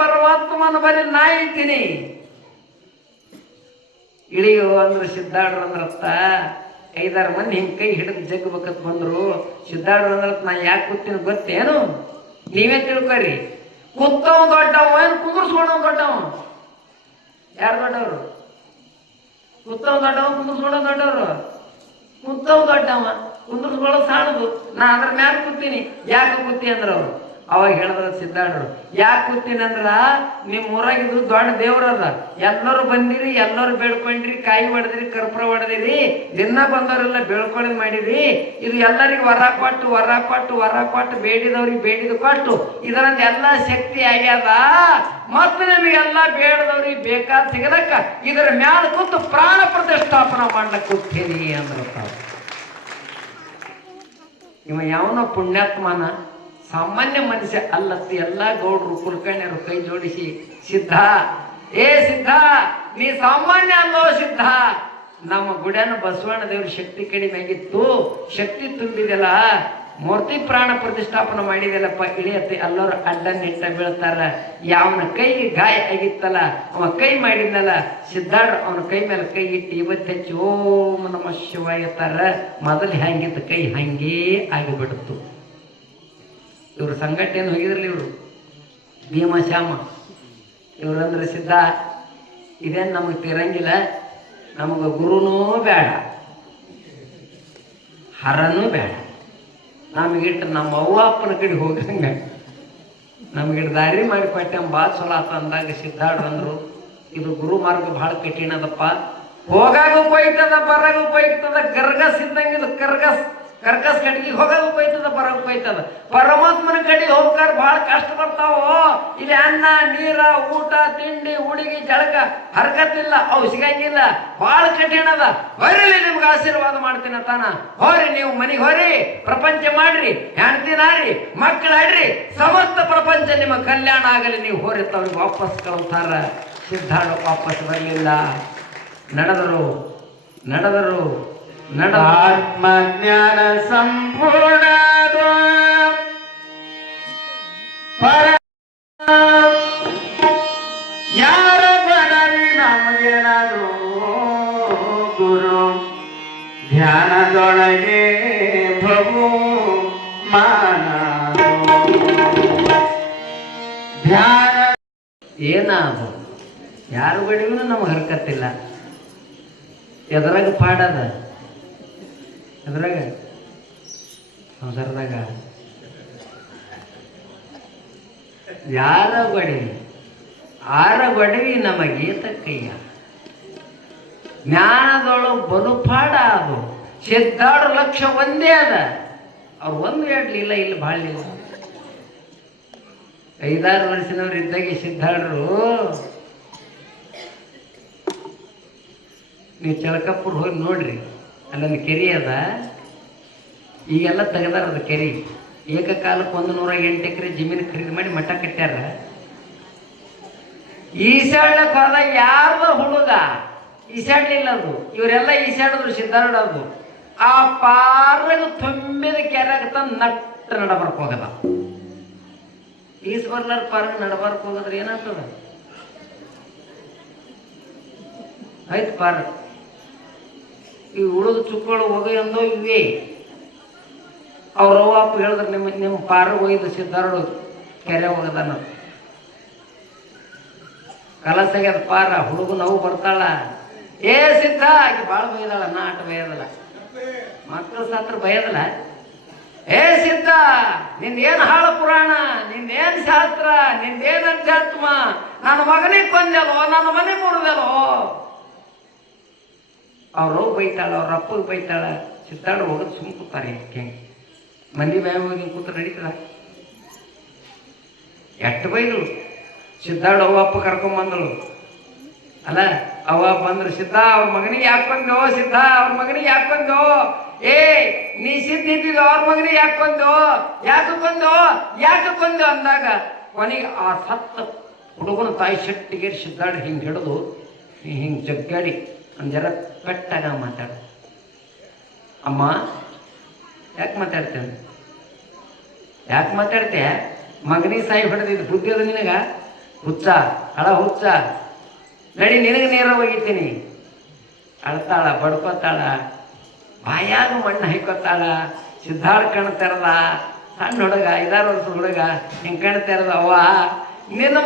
ಪರಮಾತ್ಮನ ಬಳಿ ನಾ ಇದ್ದೀನಿ. ಇಳಿಯೋ ಅಂದ್ರೆ ಸಿದ್ಧಾರ್ಥ ಅಂದ್ರತ್ತ 5-6 ಮಂದಿ ಹಿಂಗೆ ಕೈ ಹಿಡಿದು ಜಗ್ಬೇಕತ್ ಬಂದ್ರು. ಸಿದ್ಧಾರ್ಥ ಅಂದ್ರತ್ ನಾ ಯಾಕೆ ಕೂತೀನಿ ಗೊತ್ತೇನು? ನೀವೇ ತಿಳ್ಕೊರಿ. ಕೂತವ ದೊಡ್ಡವ ಏನು ಕುಂದ್ರಸ್ಕೊಂಡವ ದೊಡ್ಡವ? ಯಾರು ದೊಡ್ಡವರು? ಕೂತವ ದೊಡ್ಡವ, ಕುಂದ್ರಸ್ಕೊಂಡವ ದೊಡ್ಡವರು. ಕೂತವ ದೊಡ್ಡವ, ಕುಂದ್ರಸ್ಕೊಳ್ಳೋ ಸಾಣದು. ನಾ ಅದ್ರ ಮ್ಯಾಲ ಕೂತೀನಿ. ಯಾಕೆ ಕೂತಿ ಅಂದ್ರ ಅವ್ರು ಅವಾಗ ಹೇಳಿದ್ರ ಸಿದ್ಧಾಡ್ರು, ಯಾಕೆ ಕೂತೀನಂದ್ರ ನಿಮ್ಮ ಊರಾಗಿದ್ದು ದೊಡ್ಡ ದೇವ್ರದ, ಎಲ್ಲರೂ ಬಂದಿರಿ, ಎಲ್ಲರೂ ಬೇಡ್ಕೊಂಡ್ರಿ, ಕಾಯಿ ಹೊಡೆದಿರಿ, ಕರ್ಪೂರ ಹೊಡೆದಿರಿ, ದಿನ ಬಂದವರೆಲ್ಲ ಬೇಡ್ಕೊಳ್ಳೋದು ಮಾಡಿರಿ. ಇದು ಎಲ್ಲರಿಗೂ ವರ ಕೊಟ್ಟು ಬೇಡಿದವ್ರಿಗೆ ಬೇಡಿದ ಕೊಟ್ಟು ಇದರಿಂದ ಎಲ್ಲ ಶಕ್ತಿ ಆಗ್ಯದ. ಮತ್ತು ನಿಮಗೆಲ್ಲ ಬೇಡದವ್ರಿಗೆ ಬೇಕಾದ ಸಿಗಲಕ್ಕ ಇದರ ಮ್ಯಾಲ ಕೂತು ಪ್ರಾಣ ಪ್ರತಿಷ್ಠಾಪನ ಮಾಡ್ಲಕ್ಕೆ ಕೂತೀನಿ ಅಂದ್ರ. ಇವ ಯಾವನ ಪುಣ್ಯಾತ್ಮನ, ಸಾಮಾನ್ಯ ಮನುಷ್ಯ ಅಲ್ಲತ್ತು. ಎಲ್ಲ ಗೌಡ್ರು ಕುಲಕರ್ಣಿಯರು ಕೈ ಜೋಡಿಸಿ, ಸಿದ್ಧ, ಏ ಸಿದ್ಧ, ನೀ ಸಾಮಾನ್ಯ ಅಲ್ಲೋ ಸಿದ್ಧ, ನಮ್ಮ ಗುಡ್ಯಾನ ಬಸವಣ್ಣ ದೇವ್ರ ಶಕ್ತಿ ಕಡಿಮೆ ಆಗಿತ್ತು, ಶಕ್ತಿ ತುಂಬಿದೆಲ್ಲ, ಮೂರ್ತಿ ಪ್ರಾಣ ಪ್ರತಿಷ್ಠಾಪನ ಮಾಡಿದೆಲ್ಲಪ್ಪ, ಇಳಿಯತ್ತೆ. ಎಲ್ಲರೂ ಅಡ್ಡ ನಿಟ್ಟ ಬೀಳ್ತಾರ. ಯಾವನ ಕೈಗೆ ಗಾಯ ಆಗಿತ್ತಲ್ಲ, ಅವ ಕೈ ಮಾಡಿದ್ನಲ್ಲ, ಸಿದ್ಧಾಡ್ರು ಅವನ ಕೈ ಮೇಲೆ ಕೈ ಇಟ್ಟು ಇವತ್ತು ಹೆಚ್ಚಿ ಓಂ ನಮಃ ಶಿವಾಯ ಎತ್ತಾರ. ಮೊದಲು ಹ್ಯಾಂಗಿದ್ದ ಕೈ ಹಂಗೇ ಆಗಿಬಿಡ್ತು. ಇವ್ರ ಸಂಘಟನೆ ಹೋಗಿದ್ರಲ್ಲ ಇವರು ಭೀಮಶ್ಯಾಮ, ಇವ್ರಂದ್ರೆ ಸಿದ್ಧ, ಇದೇನು ನಮಗೆ ತಿರಂಗಿಲ್ಲ, ನಮಗೆ ಗುರುನೂ ಬೇಡ, ಹರನೂ ಬೇಡ, ನಮಗಿಟ್ಟು ನಮ್ಮ ಅವ್ವ ಅಪ್ಪನ ಕಡೆ ಹೋಗಂಗ ನಮಗಿಟ್ಟು ದಾರಿ ಮಾಡಿ ಕೊಟ್ಟೆ ಭಾಳ ಚಲೋ ಆತ ಅಂದಾಗ ಸಿದ್ಧಾಡ್ರು ಅಂದರು, ಇದು ಗುರು ಮಾರ್ಗ ಭಾಳ ಕಠಿಣ ಅದಪ್ಪ, ಹೋಗಾಗೂ ಹೋಯ್ತದ ಬರಾಗೂ ಹೋಯ್ತದ, ಗರ್ಗಸ್ ಇದ್ದಂಗಿದು ಕರ್ಕಸ್ ಕಡೆಗೆ ಹೋಗೋದು ಹೋಯ್ತದ ಬರೋದು ಹೋಯ್ತದ. ಪರಮಾತ್ಮನ ಕಡೆಗೆ ಹೋಗ್ಕಾರ ಭಾಳ ಕಷ್ಟ ಬರ್ತಾವೋ. ಇಲ್ಲಿ ಅನ್ನ ನೀರ ಊಟ ತಿಂಡಿ ಹುಡುಗಿ ಜಳಕ ಹರ್ಕತ್ತಿಲ್ಲ, ಅವು ಸಿಗಂಗಿಲ್ಲ, ಭಾಳ ಕಠಿಣ ಅದ. ಹೊರಲಿ ನಿಮ್ಗೆ ಆಶೀರ್ವಾದ ಮಾಡ್ತೀನಿ ತಾನ, ಹೋರಿ ನೀವು ಮನೆಗೆ ಹೋರಿ, ಪ್ರಪಂಚ ಮಾಡ್ರಿ, ಹೆಣ್ತಿನಾರಿ, ಮಕ್ಕಳಾಡ್ರಿ, ಸಮಸ್ತ ಪ್ರಪಂಚ ನಿಮ್ಮ ಕಲ್ಯಾಣ ಆಗಲಿ, ನೀವು ಹೋರಿತ್ತವ್ರಿಗೆ ವಾಪಸ್ ಕಳ್ತಾರ. ಸಿದ್ಧಾಳು ವಾಪಸ್ ಬರಲಿಲ್ಲ, ನಡೆದರು ಆತ್ಮಜ್ಞಾನ ಸಂಪೂರ್ಣ ಯಾರ ಬಡವಿ ನಮಗೇನಾದ್ರು ಗುರು ಧ್ಯಾನದೊಳಗೆ ಭಗು ಮಾನ ಧ್ಯಾನ ಏನಾದು ಯಾರು ಬಡಿಗೂ ನಮಗೆ ಹರ್ಕತ್ತಿಲ್ಲ. ಎದ್ರಾಗ ಪಾಡದ, ಎದ್ರಾಗ ಸಂಸಾರದಾಗ ಯಾರ ಬಡವಿ ಆರ ಬಡವಿ ನಮಗೇತ ಕೈಯ. ಜ್ಞಾನದೊಳು ಬಲು ಪಾಡ ಅದು. ಸಿದ್ಧಾಡು ಲಕ್ಷ ಒಂದೇ ಅದ, ಅವ್ರು ಒಂದು ಇಡ್ಲಿಲ್ಲ, ಇಲ್ಲಿ ಭಾಳ ಇಲ್ಲ. 5-6 ವರ್ಷದವ್ರು ಇದ್ದಾಗೆ ಸಿದ್ಧಾಡ್ರು, ನೀವು ಚಳಕಪ್ಪುರ್ ಹೋಗಿ ನೋಡ್ರಿ, ಅಲ್ಲೊಂದು ಕೆರೆ ಅದ, ಈಗೆಲ್ಲ ತೆಗೆದಾರ ಅದು ಕೆರೆ. ಏಕಕಾಲಕ್ಕೆ 108 ಎಕರೆ ಜಮೀನು ಖರೀದಿ ಮಾಡಿ ಮಠ ಕಟ್ಟ್ಯಾರ. ಈಸಾಡ್ಲಕ್ಕೆ ಹೋದ ಯಾರ್ದ ಹುಡುಗ ಈಸಾಡ್ಲಿಲ್ಲ, ಅದು ಇವರೆಲ್ಲ ಈಸಾಡಿದ್ರು ಸಿದ್ಧಾರ್ಡೋದು. ಆ ಪಾರ್ಗ ತುಂಬಿದ ಕೆರೆಗ ತಂದು ನಟ್ಟ ನಡಬರ್ಕ್ ಹೋಗದ. ಈಸ್ ಬರ್ಲಾರ ಪಾರ್ಗ ನಡಬರ್ಕ್ ಹೋಗದ್ರೆ ಏನಾಗ್ತದ? ಆಯ್ತು ಪಾರ ಈ ಉಳಿದು ಚುಕ್ಕಳು ಹೋಗಿ ಅಂದೋ ಇವೇ. ಅವ್ರ ಅವ್ವ ಅಪ್ಪ ಹೇಳಿದ್ರೆ ನಿಮ್ಮ ಪಾರ ಒಯ್ದು ಸಿದ್ಧಾರ್ಡು ಕೆರೆ ಹೋಗದಾನ. ಕಲಸಾಗ್ಯದ ಪಾರ, ಹುಡುಗ ನಾವು ಬರ್ತಾಳ, ಏ ಸಿದ್ಧ ಆಕೆ ಭಾಳ ಬೈದಾಳ, ನಾಟ ಬೈಯದಲ್ಲ, ಮಕ್ಕಳು ಸತ್ರ ಬೈಯದಲ್ಲ. ಏ ಸಿದ್ಧ, ನಿಂದೇನು ಹಾಳು ಪುರಾಣ, ನಿಂದೇನು ಶಾಸ್ತ್ರ, ನಿಂದೇನು ಅಧ್ಯಾತ್ಮ, ನನ್ನ ಮಗನಿಗೆ ಕೊಂದೆಲೋ, ನನ್ನ ಮನೆ ಮುರಿದೆಲೋ. ಅವ್ರು ಬೈತಾಳ, ಅವ್ರ ಅಪ್ಪಗೆ ಬೈತಾಳ. ಸಿದ್ಧಾರ್ಡು ಹೋಗೋದು ಸುಮ್ಮ ಕೂತಾರೆ. ಮಂದಿ ಬಾಯ ಹೋಗಿ ಕೂತ್ರೆ ನಡೀತದ? ಎಷ್ಟು ಬೈದಳು. ಸಿದ್ಧಾರ್ಡು ಅವ್ವ ಅಪ್ಪ ಕರ್ಕೊಂಬಂದಳು. ಅಲ್ಲ ಅವ್ವ ಬಂದ್ರು, ಸಿದ್ಧ ಅವ್ರ ಮಗನಿಗೆ ಯಾಕೆ ಬಂದೋ, ಸಿದ್ಧ ಅವ್ರ ಮಗನಿಗೆ ಯಾಕೆ ಬಂದೋ, ಏ ನೀ ಸಿದ್ಧ ಇದ್ದಿದ್ದು ಅವ್ರ ಮಗನಿಗೆ ಯಾಕೆ ಬಂದೋ, ಯಾಕೆ ಬಂದೋ ಅಂದಾಗ ಕೊನೆಗೆ ಆ ಸತ್ತ ಹುಡುಗನ ತಾಯಿ ಶೆಟ್ಟಿಗೇರಿ ಸಿದ್ಧಾರ್ಡು ಹಿಂಗೆ ಹಿಡಿದು ಹಿಂಗೆ ಜಗ್ಗಾಡಿ ಒಂದು ಜರ ಪೆಟ್ಟಾಗ ಮಾತಾಡ, ಅಮ್ಮ ಯಾಕೆ ಮಾತಾಡ್ತೆ, ಮಗನಿಗೆ ಸಾಯಿ ಹೊಡೆದಿದ್ದು ಬುದ್ಧಿ ಅದು ನಿನಗ, ಹುಚ್ಚ ಹಳ ಹುಚ್ಚ, ನಡಿ ನಿನಗೆ ನೇರ ಹೋಗಿದ್ದೀನಿ. ಅಳ್ತಾಳ, ಬಡ್ಕೋತಾಳ, ಬಾಯಾಗ ಮಣ್ಣು ಹಾಕೋತಾಳ. ಸಿದ್ಧಾರ್ಥ ಕಣ್ ತೆರೆದ, ಸಣ್ಣ ಹುಡುಗ, 5-6 ವರ್ಷದ ಹುಡುಗ, ಹಿಂಗೆ ಕಣ್ ತೆರೆದ, ಅವ್ವ ನಿನ್ನ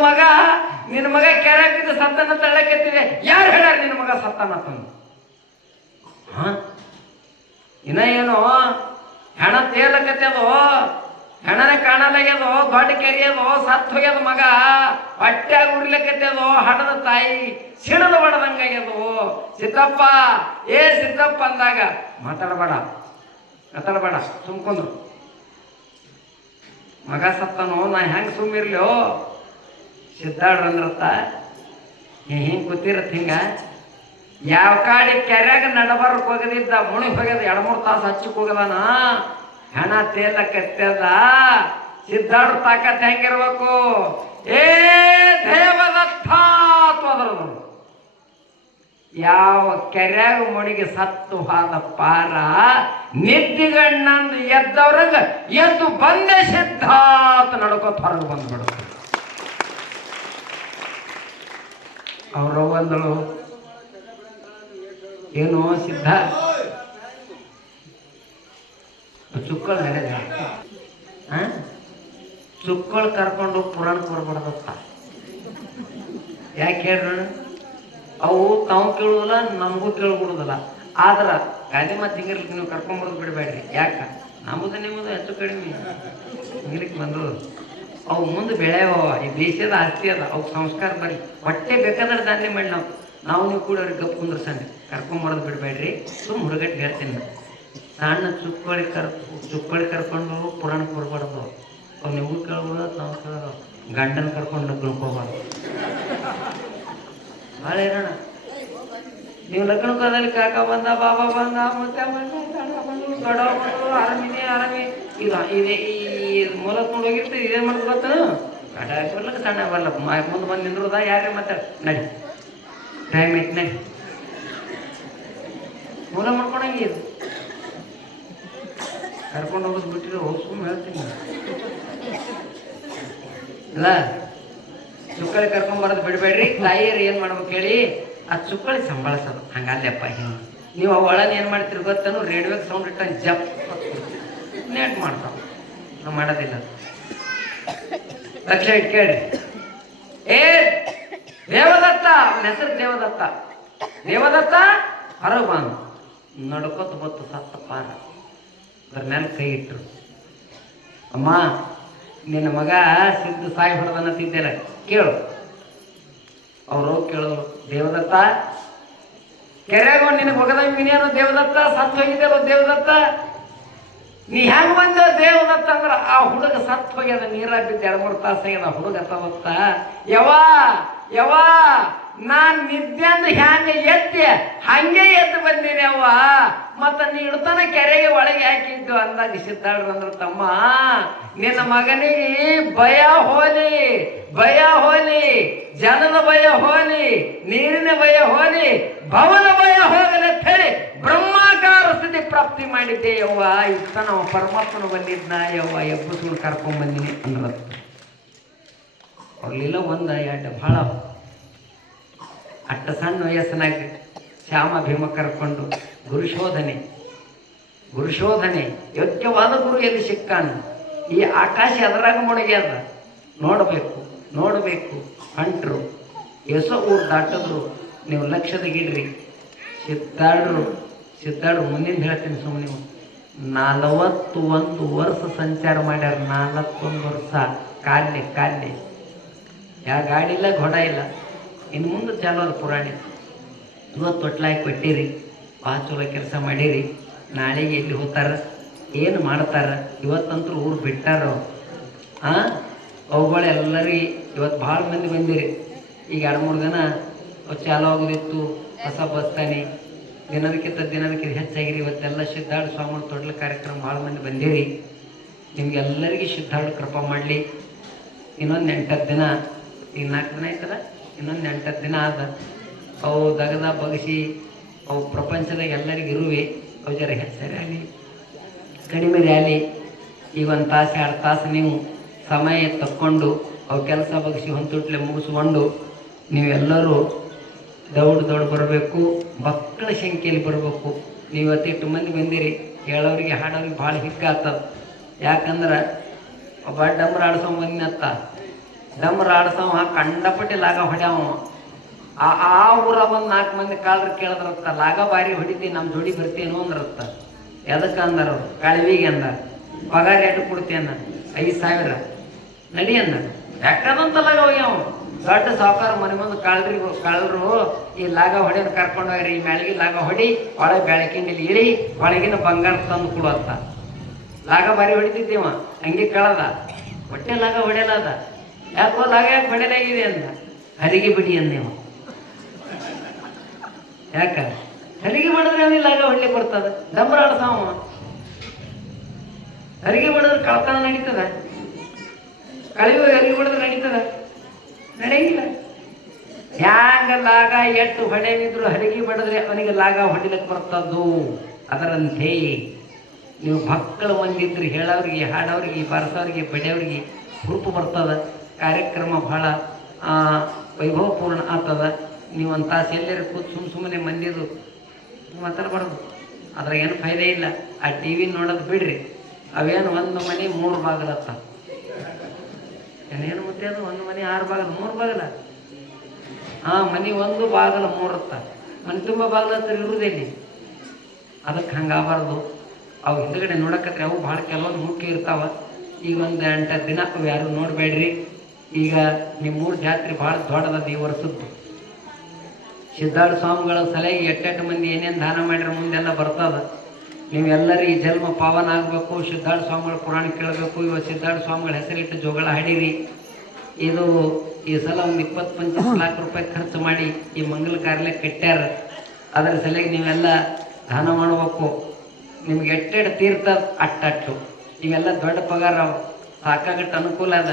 ಮಗ ಕೆರೆ ಬಿದ್ದು ಸತ್ತನ ತಳ್ಳಕತ್ತಿದೆ, ಯಾರು ಹೇಳ್ಯಾರ ನಿನ್ನ ಮಗ ಸತ್ತನ ತಂದು? ಇನ್ನ ಏನು ಹೆಣ ತೇಲಕತ್ತದೋ, ಹೆಣನೆ ಕಾಣಲಾಗ್ಯದೋ, ದೊಡ್ಡ ಕೆರಿಯದೋ, ಸತ್ತು ಹೋಗ್ಯದ ಮಗ, ಹೊಟ್ಟ್ಯಾಗ ಉರ್ಲಿಕ್ಕತ್ತದೋ, ಹಡದ ತಾಯಿ ಸಿಡದ ಬಡದಂಗಾಗ್ಯದೋ. ಸಿದ್ದಪ್ಪ, ಏ ಸಿದ್ದಪ್ಪ ಅಂದಾಗ ಮಾತಾಡಬೇಡ ಸುಮ್ಕೊಂಡ್ರು. ಮಗ ಸತ್ತನೋ, ನಾ ಹೆಂಗ್ ಸುಮ್ಮಿರ್ಲಿಯೋ? ಸಿದ್ದಾಡ್ರಂದ್ರತ್ತ ಹಿಂಗ್ ಕೂತಿರತ್ ಹಿಂಗ. ಯಾವ ಕಾಡಿ ಕೆರ್ಯಾಗ ನಡಬಾರಕ್ ಹೋಗದಿದ್ದ ಮುಣಿಗ್ ಹೋಗ್ಯದ, 2-3 ತಾಸು ಹಚ್ಚಕ್ ಹೋಗದಾನ. ಹೆಣ ತೇಲಕತ್ತದ. ಸಿದ್ದಾಡ್ರ ತಾಕತ್ ಹೆಂಗಿರ್ಬೇಕು? ಏ ದೇವದತ್ತ ಅದ್ರದು ಯಾವ ಕೆರ್ಯಾಗ ಮುಣಿಗೆ ಸತ್ತು ಹಾದ ಪಾರ, ನಿದ್ದಿಗಣ್ಣಂದು ಎದ್ದವ್ರಂಗ ಎದ್ದು ಬಂದೆ ಸಿದ್ಧಾತ್ ನಡ್ಕೋತ ಹೊರಗೆ ಬಂದ್ಬಿಡು. ಅವರು ಬಂದಳು, ಏನು ಸಿದ್ಧ ಚುಕ್ಕಳ ನಡೆದ ಚುಕ್ಕಳು ಕರ್ಕೊಂಡು ಪುರಾಣಕ್ಕೆ ಬರ್ಬಾರ್ದತ್ತ. ಯಾಕೆ ಹೇಳ್ರಿ? ಅವು ತಾವು ಕೇಳುವುದಿಲ್ಲ, ನಮಗೂ ಕೇಳ್ಬಿಡುದಿಲ್ಲ. ಆದ್ರ ಗಾದಿ ಮತ್ತು ಹಿಂಗಿರ್ಲಿಕ್ಕೆ ನೀವು ಕರ್ಕೊಂಬರೋದು ಬಿಡಬೇಡ್ರಿ. ಯಾಕ? ನಮ್ಮದು ನಿಮ್ಮದು ಹೆಚ್ಚು ಕಡಿಮೆ ಹಿಂಗಿಲಿಕ್ಕೆ ಬಂದಳು. ಅವು ಮುಂದೆ ಬೆಳೆಯವ, ಈ ದೇಶದ ಆಸ್ತಿ ಅದ, ಅವು ಸಂಸ್ಕಾರ ಬರೀ ಹೊಟ್ಟೆ ಬೇಕಾದ್ರೆ ದಾನ್ಯ ಮಾಡಿ ನಾವು ನೀವು ಕೂಡ ಅವ್ರಿಗೆ ಗಪ್ ಕುಂದ್ರಸಂడి. ಕರ್ಕೊಂಬರೋದು ಬಿಡಬೇಡ್ರಿ. ಸುಮ್ಮ ಹುಡುಗಟ್ಟು ಹೇಳ್ತೀನಿ. ಸಣ್ಣ ಚುಕ್ಕಳಿ ಕರ್ಕೊಂಡು ಪುರಾಣಕ್ಕೆ ಬರ್ಬಾರ್ದು. ಅವು ನೀವು ಕೇಳ್ಬೋದು, ನಾವು ಕೇಳೋದು. ಗಂಡನ ಕರ್ಕೊಂಡು ತಿಳ್ಕೊಬಾರ್ದು. ಭಾಳ ಇರೋಣ. ನೀವು ಲಗ್ನದಲ್ಲಿ ಕಾಕ ಬಂದ, ಬಾಬಾ ಬಂದ, ಮುತ್ತೆ ಬಂದ, ದೊಡ್ಡವ ಬಂದು, ಆರಾಮಿ ಇದೆ ಈ ಮೂಲಕ ಕೊಂಡು ಹೋಗಿರ್ತೀವಿ. ಇದೇ ಮಾಡೋದು ಗೊತ್ತು. ಗಂಡ ಬರ್ಲಕ್ಕ ಸಣ್ಣ ಬರ್ಲಕ್ಕ ಮುಂದೆ ಬಂದು ನಿಂದ್ರದ ಯಾರೇ ಮಾತಾಡ ನಡಿ ಟೈಮ್ ಐತಿ ನಡಿ ಮೂಲ ಮಾಡ್ಕೊಂಡಂಗೆ ಇದು ಕರ್ಕೊಂಡು ಹೋಗೋದು ಬಿಟ್ಟಿರೋ ಹೋಗ್ಸ್ಕೊಂಡು ಹೇಳ್ತೀನಿ ಅಲ್ಲ. ಚುಕ್ಕಳಿ ಕರ್ಕೊಂಬರೋದು ಬಿಡಬೇಡ್ರಿ. ತಾಯಿಯರು ಏನು ಮಾಡ್ಬೇಕು ಹೇಳಿ, ಆ ಚುಕ್ಕಳಿ ಸಂಭಾಳಿಸೋದು. ಹಂಗಲ್ಲಪ್ಪ ಹಿಂಗೆ ನೀವು ಒಳಗೆ ಏನು ಮಾಡ್ತೀರಿ ಗೊತ್ತನು? ರೇಡಿಯೋಗೆ ಸೌಂಡ್ ಇಟ್ಟಂಗೆ ಜಪ್ ನೆಟ್ ಮಾಡ್ತಾವ. ನಾವು ಮಾಡೋದಿಲ್ಲ. ಲಕ್ಷ ಇಟ್ಟು ಕೇಳ್ರಿ. ಏ ದೇವದತ್ತ, ಅವನ ಹೆಸರು ದೇವದತ್ತ ಹೊರಗೆ ಬಂದು ನಡ್ಕೋತ ಬತ್ತು ಸತ್ತ ಪಾರ. ಅದ್ರ ಮೇಲೆ ಕೈ ಇಟ್ಟರು. ಅಮ್ಮ, ನಿನ್ನ ಮಗ ಸಿದ್ದು ಸಾಯಿ ಹೊಡೆದನ್ನತ್ತಿದ್ದೆಲ್ಲ ಕೇಳು. ಅವರು ಕೇಳೋರು, ದೇವದತ್ತ ಕೆರೆಗೋ ನಿನಗೆ ಹೋಗದಂಗಿನೇನು ದೇವದತ್ತ? ಸತ್ತು ಹೋಗಿದ್ದೇವೋ ದೇವದತ್ತ? ನೀ ಹೆಂಗ್ ಬಂದ ದೇವದತ್ತ ಅಂದ್ರೆ ಆ ಹುಡುಗ ಸತ್ತು ಹೋಗ್ಯದ, ನೀರಾಗ ಬಿದ್ದು 2-3 ತಾಸು ಆಗ್ಯದ. ಹುಡುಗ ತವತ್ತ ಯವ್ವ ನಾನ್ ನಿದ್ದೆಂದು ಹ್ಯಾಂಗ ಎದ್ದೆ ಹಂಗೆ ಎದ್ದು ಬಂದೀನಿ ಅವ್ವ. ಮತ್ತ ನೀ ಇಡ್ತಾನ ಕೆರೆಗೆ ಒಳಗೆ ಹಾಕಿದ್ದು ಅಂದಾಗ ಸಿದ್ದಾಡ್ರಂದ್ರ, ತಮ್ಮ ನಿನ್ನ ಮಗನಿಗೆ ಭಯ ಹೋಲಿ, ಜನದ ಭಯ ಹೋಲಿ, ನೀರಿನ ಭಯ ಹೋಲಿ, ಭವನ ಭಯ ಹೋಗಲಿ ಅಂತ ಹೇಳಿ ಬ್ರಹ್ಮಾಕಾರ ಸ್ಥಿತಿ ಪ್ರಾಪ್ತಿ ಮಾಡಿದ್ದೆ ಯವ್ವ. ಇಷ್ಟ ನಾವು ಪರಮಾತ್ಮನ ಬಂದಿದ್ನ ಯವ್ವ, ಎಬ್ಬಸ್ಕೊಂಡು ಕರ್ಕೊಂಡ್ ಬಂದಿನಿ ಅಂದ್ರ ಅವ್ರಲಿಲ್ಲ 1-2 ಭಾಳ ಅಟ್ಟ ಸಣ್ಣ ವಯಸ್ಸಿನಾಗ ಶ್ಯಾಮ ಭೀಮ ಕರ್ಕೊಂಡು ಗುರುಶೋಧನೆ ಯೋಗ್ಯವಾದ ಗುರು ಎಲ್ಲಿ ಸಿಕ್ಕಾನು? ಈ ಆಕಾಶ ಅದರಾಗ ಮುಳುಗ್ಯಾದ. ನೋಡಬೇಕು ಅಂಟ್ರು ಎಸೋ ಊರು ದಾಟಿದ್ರು. ನೀವು ಲಕ್ಷದಾಗಿಡ್ರಿ. ಸಿದ್ದಾಡ್ರು ಮುಂದಿನ ಹೇಳ್ತೀನಿ ಸುಮ್ಮನೆ. 41 ವರ್ಷ ಸಂಚಾರ ಮಾಡ್ಯಾರ. 41 ವರ್ಷ ಕಾಲಿ. ಯಾವ ಗಾಡಿ ಇಲ್ಲ, ಘೊಡ ಇಲ್ಲ. ಇನ್ನು ಮುಂದೆ ಚಾಲೋದು ಪುರಾಣಿ. ಇವತ್ತು ಒಟ್ಲಾಗಿ ಕೊಟ್ಟಿರಿ, ಭಾಳ ಚಲೋ ಕೆಲಸ ಮಾಡಿರಿ. ನಾಳೆಗೆ ಎಲ್ಲಿ ಹೋಗ್ತಾರ, ಏನು ಮಾಡ್ತಾರ? ಇವತ್ತಂತೂ ಊರು ಬಿಟ್ಟಾರ. ಅವುಗಳು ಎಲ್ಲರಿಗೆ ಇವತ್ತು ಭಾಳ ಮಂದಿ ಬಂದಿರಿ. ಈಗ 2-3 ದಿನ ಚಾಲು ಆಗೋದಿತ್ತು. ಹೊಸ ಬಸ್ತಾನೆ ದಿನದಕ್ಕಿಂತ ಹೆಚ್ಚಾಗಿರಿ. ಇವತ್ತೆಲ್ಲ ಸಿದ್ದಾರ್ಥ ಸ್ವಾಮಿ ತೊಡಲ ಕಾರ್ಯಕ್ರಮ ಭಾಳ ಮಂದಿ ಬಂದಿರಿ. ನಿಮ್ಗೆಲ್ಲರಿಗೆ ಸಿದ್ದಾರ್ಥ ಕೃಪಾ ಮಾಡಲಿ. ಇನ್ನೊಂದು 8 ದಿನ, ಈಗ 4 ದಿನ ಆಯ್ತಲ್ಲ, ಇನ್ನೊಂದು 8 ದಿನ ಆದ. ಅವು ದಗದ ಬಗಸಿ ಅವು ಪ್ರಪಂಚದಾಗ ಎಲ್ಲರಿಗೂ ಇರುವೆ. ಅವು ಜರ ಹೆಚ್ಚಾಗಲಿ ಕಡಿಮೆ ಆಗಲಿ. ಈಗ 1 ತಾಸು 2 ತಾಸು ನೀವು ಸಮಯ ತಕ್ಕೊಂಡು ಅವು ಕೆಲಸ ಬಗ್ಸಿ ಹೊಂತುಟ್ಲೆ ಮುಗಿಸ್ಕೊಂಡು ನೀವೆಲ್ಲರೂ ದೌಡ್ ಬರಬೇಕು. ಮಕ್ಕಳ ಸಂಖ್ಯೆಯಲ್ಲಿ ಬರಬೇಕು. ನೀವು 8 ಮಂದಿ ಬಂದಿರಿ. ಹೇಳೋರಿಗೆ ಹಾಡೋರಿಗೆ ಭಾಳ ಹಿಗ್ಗಾಗ್ತದ. ಯಾಕಂದ್ರೆ ಒಬ್ಬ ಡಮ್ರ ಆಡ್ಸೋ ಬಂದಿನತ್ತ. ಡಮ್ರ ಆಡ್ಸವ ಕಂಡಪಟ್ಟಿ ಲಾಗ ಹೊಡ್ಯಾವ. ಆ ಊರ ಒಂದು 4 ಮಂದಿ ಕಾಳ್ರು ಕೇಳಿದ್ರತ್ತ, ಲಾಗ ಬಾರಿ ಹೊಡಿತಿ, ನಮ್ಮ ಜೋಡಿ ಬರ್ತೀನೋ ಅಂದ್ರತ್ತ. ಎದಕ್ಕೆ ಅಂದರು? ಕಳವಿಗೆ ಅಂದ. ಪಗಾರ ಎಟ್ಟು ಕೊಡ್ತೀಯನ್ನ? 5,000 ನಡಿ ಅಂದ. ಯಾಕಂತ ಲಾಗ ಹೋಗ್ಯಾವ. ದೊಡ್ಡ ಸಾವುಕಾರ ಮನೆ ಮುಂದೆ ಕಳ್ಳರು ಈ ಲಾಗ ಹೊಡೆಯನ್ ಕರ್ಕೊಂಡು ಹೋಗ್ರಿ, ಈ ಮ್ಯಾಳಿಗೆ ಲಾಗ ಹೊಡಿ, ಒಳಗೆ ಬೆಳಕಿನಲ್ಲಿ ಇಳಿ, ಒಳಗಿನ ಬಂಗಾರ ತಂದು ಕೊಡುವಂತ. ಲಾಗ ಬಾರಿ ಹೊಡಿತಿದ್ದೀವ, ಹಂಗೆ ಕಳದ ಹೊಟ್ಟೆ ಲಾಗ ಹೊಡೆಯಲಾದ. ಯಾಕೋ ಲಾಗ ಯಾಕೆ ಹೊಡೆಯಲಾಗಿದೆ ಅಂದ. ಹರಿಗೆ ಬಿಡಿ ಅಂದೇವ. ಯಾಕ ಹರಿಗೆ ಮಾಡಿದ್ರೆ ಅವನಿಗೆ ಲಾಗ ಹೊಡ್ಲಿಕ್ಕೆ ಬರ್ತದ. ಡಂಬರಾಡ್ತಾವ. ಹರಿಗೆ ಬಿಡಿದ್ರೆ ಕಳ್ತನ ನಡೀತದ, ಕಳೆಯುವ ಹರಿಗೆ ಬಿಡಿದ್ರೆ ನಡೀತದ? ನಡೆಯಿಲ್ಲ. ಹ್ಯಾಂಗ ಲಾಗ ಎಟ್ಟು ಹೊಡೆವಿದ್ರು ಹರಿಗೆ ಬಡಿದ್ರೆ ಅವನಿಗೆ ಲಾಗ ಹೊಡಿಲಿಕ್ಕೆ ಬರ್ತದ್ದು. ಅದರಂತೆ ನೀವು ಮಕ್ಕಳು ಮಂದಿದ್ರು ಹೇಳೋರಿಗೆ, ಹಾಡೋರಿಗೆ, ಬಾರಿಸೋರಿಗೆ, ಬಡಿಯೋರಿಗೆ ಹುರುಪು ಬರ್ತದ. ಕಾರ್ಯಕ್ರಮ ಬಹಳ ವೈಭವಪೂರ್ಣ ಆಗ್ತದ. ನೀವು ಒಂದು ತಾಸು ಎಲ್ಲರೂ ಕೂತು ಸುಮ್ಮನೆ ಮಂದಿದು ಮಾತಾಡಬಾರ್ದು. ಅದ್ರಾಗ ಏನು ಫಾಯ್ದೆ ಇಲ್ಲ. ಆ ಟಿ ವಿ ನೋಡೋದು ಬಿಡ್ರಿ. ಅವೇನು ಒಂದು ಮನೆ 3 ಬಾಗಿಲತ್ತ. ಏನೇನು ಮುದ್ದೆ ಅದು? ಒಂದು ಮನೆ 6 ಬಾಗಿಲು, 3 ಬಾಗಿಲ. ಮನೆ 1 ಬಾಗಿಲು 3 ಹತ್ತ. ಮನೆ ತುಂಬ ಬಾಗಿಲು ಹತ್ರ ಇರುವುದಿಲ್ಲ. ಅದಕ್ಕೆ ಹಂಗಾಗಬಾರ್ದು. ಅವು ಹಿಂದ್ಗಡೆ ನೋಡಕತ್ರೆ ಅವು ಭಾಳ ಕೆಲವೊಂದು ಮುಖ್ಯ ಇರ್ತಾವ. ಈಗ ಒಂದು 8 ದಿನ ಅವು ಯಾರು ನೋಡಬೇಡ್ರಿ. ಈಗ ನಿಮ್ಮೂರು ಜಾತ್ರೆ ಭಾಳ ದೊಡ್ಡದ ಈ ವರ್ಷದ್ದು. ಸಿದ್ಧಾರ್ಥ ಸ್ವಾಮಿಗಳ ಸಲಹೆಗೆ ಎಟ್ಟೆಟ್ಟು ಮಂದಿ ಏನೇನು ದಾನ ಮಾಡಿರೋ ಮುಂದೆಲ್ಲ ಬರ್ತದ. ನೀವೆಲ್ಲರೂ ಈ ಜನ್ಮ ಪಾವನ ಆಗಬೇಕು. ಸಿದ್ಧಾರ್ಥ ಸ್ವಾಮಿಗಳ ಪುರಾಣ ಕೇಳಬೇಕು. ಇವತ್ತು ಸಿದ್ಧಾರ್ಥ ಸ್ವಾಮಿಗಳ ಹೆಸರಿಟ್ಟು ಜೋಗಳ ಹಾಡಿರಿ. ಇದು ಈ ಸಲ ಒಂದು 20-25 ಲಕ್ಷ ರೂಪಾಯಿ ಖರ್ಚು ಮಾಡಿ ಈ ಮಂಗಲ ಕಾರ್ಯ ಕಟ್ಟ್ಯಾರ. ಅದರ ಸಲಹೆಗೆ ನೀವೆಲ್ಲ ದಾನ ಮಾಡಬೇಕು. ನಿಮ್ಗೆ ಎಟ್ಟೆಟ್ಟು ತೀರ್ಥ ಅಟ್ಟಟ್ಟು. ಇವೆಲ್ಲ ದೊಡ್ಡ ಪಗಾರ, ಸಾಕಾಗಟ್ಟು ಅನುಕೂಲ ಅದ.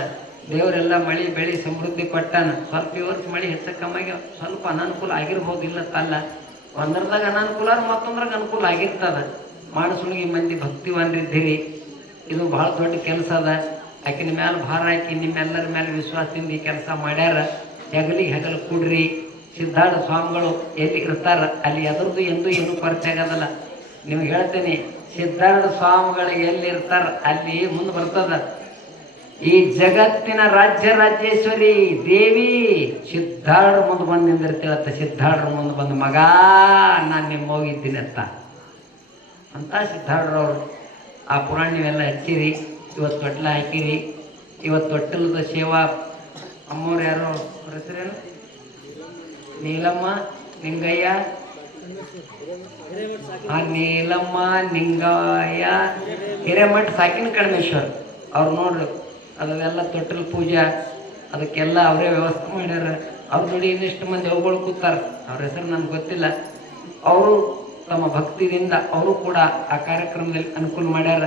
ದೇವರೆಲ್ಲ ಮಳೆ ಬೆಳೆ ಸಮೃದ್ಧಿ ಕೊಟ್ಟಾನ. ಸ್ವಲ್ಪ ಈ ವರ್ಷ ಮಳೆ ಹೆಚ್ಚು ಕಮ್ಮಾಗಿ ಸ್ವಲ್ಪ ಅನಾನುಕೂಲ ಆಗಿರ್ಬೋದು, ಇಲ್ಲ ತಲ್ಲ. ಒಂದರದಾಗ ಅನಾನುಕೂಲ, ಮತ್ತೊಂದ್ರಾಗ ಅನುಕೂಲ ಆಗಿರ್ತದ. ಮಾನಸುಣಿಗೆ ಮಂದಿ ಭಕ್ತಿವಂದಿದ್ದೀರಿ. ಇದು ಭಾಳ ದೊಡ್ಡ ಕೆಲಸ ಅದ. ಆಕಿನ ಮೇಲೆ ಭಾರ ಹಾಕಿ ನಿಮ್ಮೆಲ್ಲರ ಮೇಲೆ ವಿಶ್ವಾಸದಿಂದ ಈ ಕೆಲಸ ಮಾಡ್ಯಾರ. ಹೆಗಲಿಗೆ ಹೆಗಲು ಕೂಡ್ರಿ. ಸಿದ್ಧಾರ್ಥ ಸ್ವಾಮಿಗಳು ಎಲ್ಲಿ ಇರ್ತಾರ ಅಲ್ಲಿ ಅದ್ರದ್ದು ಎಂದೂ ಏನೂ ಕೊರತೆ ಆಗೋದಲ್ಲ. ನಿಮ್ಗೆ ಹೇಳ್ತೇನೆ, ಸಿದ್ಧಾರ್ಥ ಸ್ವಾಮಿಗಳು ಎಲ್ಲಿ ಇರ್ತಾರ ಅಲ್ಲಿ ಮುಂದೆ ಬರ್ತದ. ಈ ಜಗತ್ತಿನ ರಾಜ್ಯೇಶ್ವರಿ ದೇವಿ ಸಿದ್ಧಾರ್ಥ ಮುಂದೆ ಬಂದು ನಿಂದಿರ್ತೇವತ್ತ. ಸಿದ್ಧಾರ್ಥ ಮುಂದೆ ಬಂದು, ಮಗ ನಾನು ನಿಮ್ಮ ಹೋಗಿದ್ದೀನಿ ಅಂತ ಸಿದ್ಧಾರ್ಥರವರು ಆ ಪುರಾಣ ನೀವೆಲ್ಲ ಹಚ್ಚಿರಿ. ಇವತ್ತು ತೊಟ್ಲ ಹಾಕಿರಿ. ಇವತ್ತು ತೊಟ್ಟಲದ ಸೇವಾ ಅಮ್ಮವ್ರು ಯಾರು ಅವ್ರ ಹೆಸರೇನು? ನೀಲಮ್ಮ ನಿಂಗಯ್ಯ, ನೀಲಮ್ಮ ನಿಂಗಯ್ಯ ಹಿರೇಮಠ ಸಾಕಿನ ಕಡಿಮೇಶ್ವರ್ ಅವ್ರು ನೋಡ್ರಿ. ಅದನ್ನೆಲ್ಲ ತೊಟ್ಟಲ್ ಪೂಜೆ ಅದಕ್ಕೆಲ್ಲ ಅವರೇ ವ್ಯವಸ್ಥೆ ಮಾಡ್ಯಾರ. ಅವ್ರ ನೋಡಿ ಇನ್ನಿಷ್ಟು ಮಂದಿ ಅವುಗಳು ಕೂತಾರ. ಅವ್ರ ಹೆಸರು ನಮ್ಗೆ ಗೊತ್ತಿಲ್ಲ. ಅವರು ತಮ್ಮ ಭಕ್ತಿಯಿಂದ ಅವರು ಕೂಡ ಆ ಕಾರ್ಯಕ್ರಮದಲ್ಲಿ ಅನುಕೂಲ ಮಾಡ್ಯಾರ.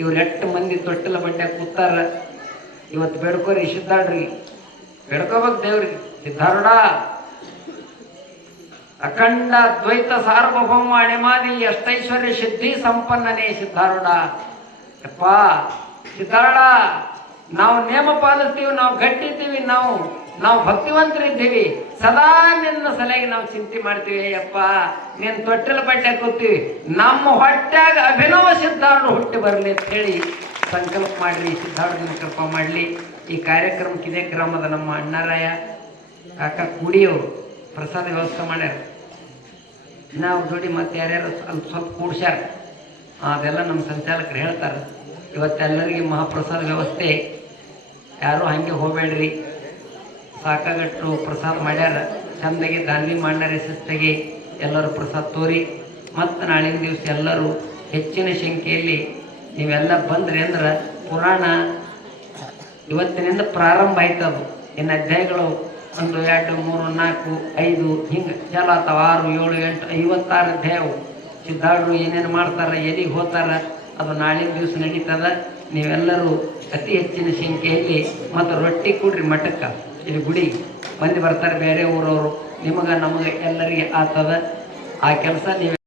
ಇವ್ರು 8 ಮಂದಿ ತೊಟ್ಟಲ ಬಡ್ಡೆ ಕೂತಾರ. ಇವತ್ತು ಬೇಡ್ಕೋರಿ ಸಿದ್ಧಾರ್ಡ್ರಿ, ಬೇಡ್ಕೋಬೇಕು ದೇವ್ರಿಗೆ. ಸಿದ್ಧಾರೂಢ ಅಖಂಡ ದ್ವೈತ ಸಾರ್ವಭೌಮ ಅಣಿಮಾದಿ ಅಷ್ಟೈಶ್ವರ್ಯ ಸಿದ್ಧಿ ಸಂಪನ್ನನೇ ಸಿದ್ಧಾರೂಢ. ಯಪ್ಪ ಸಿದ್ಧಾರೂಢ, ನಾವು ನೇಮ ಪಾಲಿಸ್ತೀವಿ, ನಾವು ಗಟ್ಟಿದ್ದೀವಿ, ನಾವು ಭಕ್ತಿವಂತರಿದ್ದೀವಿ. ಸದಾ ನಿನ್ನ ಸಲಹೆಗೆ ನಾವು ಚಿಂತೆ ಮಾಡ್ತೀವಿ. ಯಪ್ಪ ನೀನು ತೊಟ್ಟಲ ಬಟ್ಟೆ ಕೂತೀವಿ, ನಮ್ಮ ಹೊಟ್ಟ್ಯಾಗ ಅಭಿನವ ಸಿದ್ಧಾರ್ಥ ಹುಟ್ಟಿ ಬರಲಿ ಅಂತ ಹೇಳಿ ಸಂಕಲ್ಪ ಮಾಡ್ರಿ. ಸಿದ್ಧಾರ್ಥನ ಕೃಪಾ ಮಾಡಲಿ. ಈ ಕಾರ್ಯಕ್ರಮಕ್ಕೆ ಇದೇ ಗ್ರಾಮದ ನಮ್ಮ ಅಣ್ಣಾರಾಯ ಕಾಕ ಕುಡಿಯವರು ಪ್ರಸಾದ ವ್ಯವಸ್ಥೆ ಮಾಡ್ಯಾರ. ನಾವು ಜೋಡಿ ಮತ್ತೆ ಯಾರ್ಯಾರು ಸ್ವಲ್ಪ ಕೂಡ್ಸ್ಯಾರ. ಅದೆಲ್ಲ ನಮ್ಮ ಸಂಚಾಲಕರು ಹೇಳ್ತಾರೆ. ಇವತ್ತೆಲ್ಲರಿಗೆ ಮಹಾಪ್ರಸಾದ ವ್ಯವಸ್ಥೆ. ಯಾರೂ ಹಾಗೆ ಹೋಗಬೇಡ್ರಿ. ಸಾಕಾಗಟ್ಟು ಪ್ರಸಾದ ಮಾಡ್ಯಾರ. ಚಂದಾಗಿ ದಾಂಧಿ ಮಾಡ್ಯಾರ. ಶಿಸ್ತಾಗಿ ಎಲ್ಲರೂ ಪ್ರಸಾದ ತೋರಿ. ಮತ್ತು ನಾಳಿನ ದಿವಸ ಎಲ್ಲರೂ ಹೆಚ್ಚಿನ ಸಂಖ್ಯೆಯಲ್ಲಿ ನೀವೆಲ್ಲ ಬಂದ್ರಿ ಅಂದ್ರೆ ಪುರಾಣ ಇವತ್ತಿನಿಂದ ಪ್ರಾರಂಭ ಆಯ್ತದು. ಇನ್ನು ಅಧ್ಯಾಯಗಳು 1, 2, 3, 4, 5 ಹಿಂಗೆ ಚಾಲು ಆಗ್ತಾವ. 6, 7, 8, 56 ಅಧ್ಯಾಯವು. ಸಿದ್ಧಾರ್ಥರು ಏನೇನು ಮಾಡ್ತಾರೆ, ಎಲ್ಲಿಗೆ ಹೋಗ್ತಾರೆ, ಅದು ನಾಳಿನ ದಿವಸ ನಡೀತದ. ನೀವೆಲ್ಲರೂ ಅತಿ ಹೆಚ್ಚಿನ ಸಂಖ್ಯೆಯಲ್ಲಿ ಮತ್ತು ರೊಟ್ಟಿ ಕೊಡ್ರಿ ಮಠಕ್ಕೆ. ಇಲ್ಲಿ ಗುಡಿ ಮಂದಿ ಬರ್ತಾರೆ ಬೇರೆ ಊರವರು. ನಿಮಗೆ ನಮಗೆ ಎಲ್ಲರಿಗೆ ಆಗ್ತದ ಆ ಕೆಲಸ. ನೀವು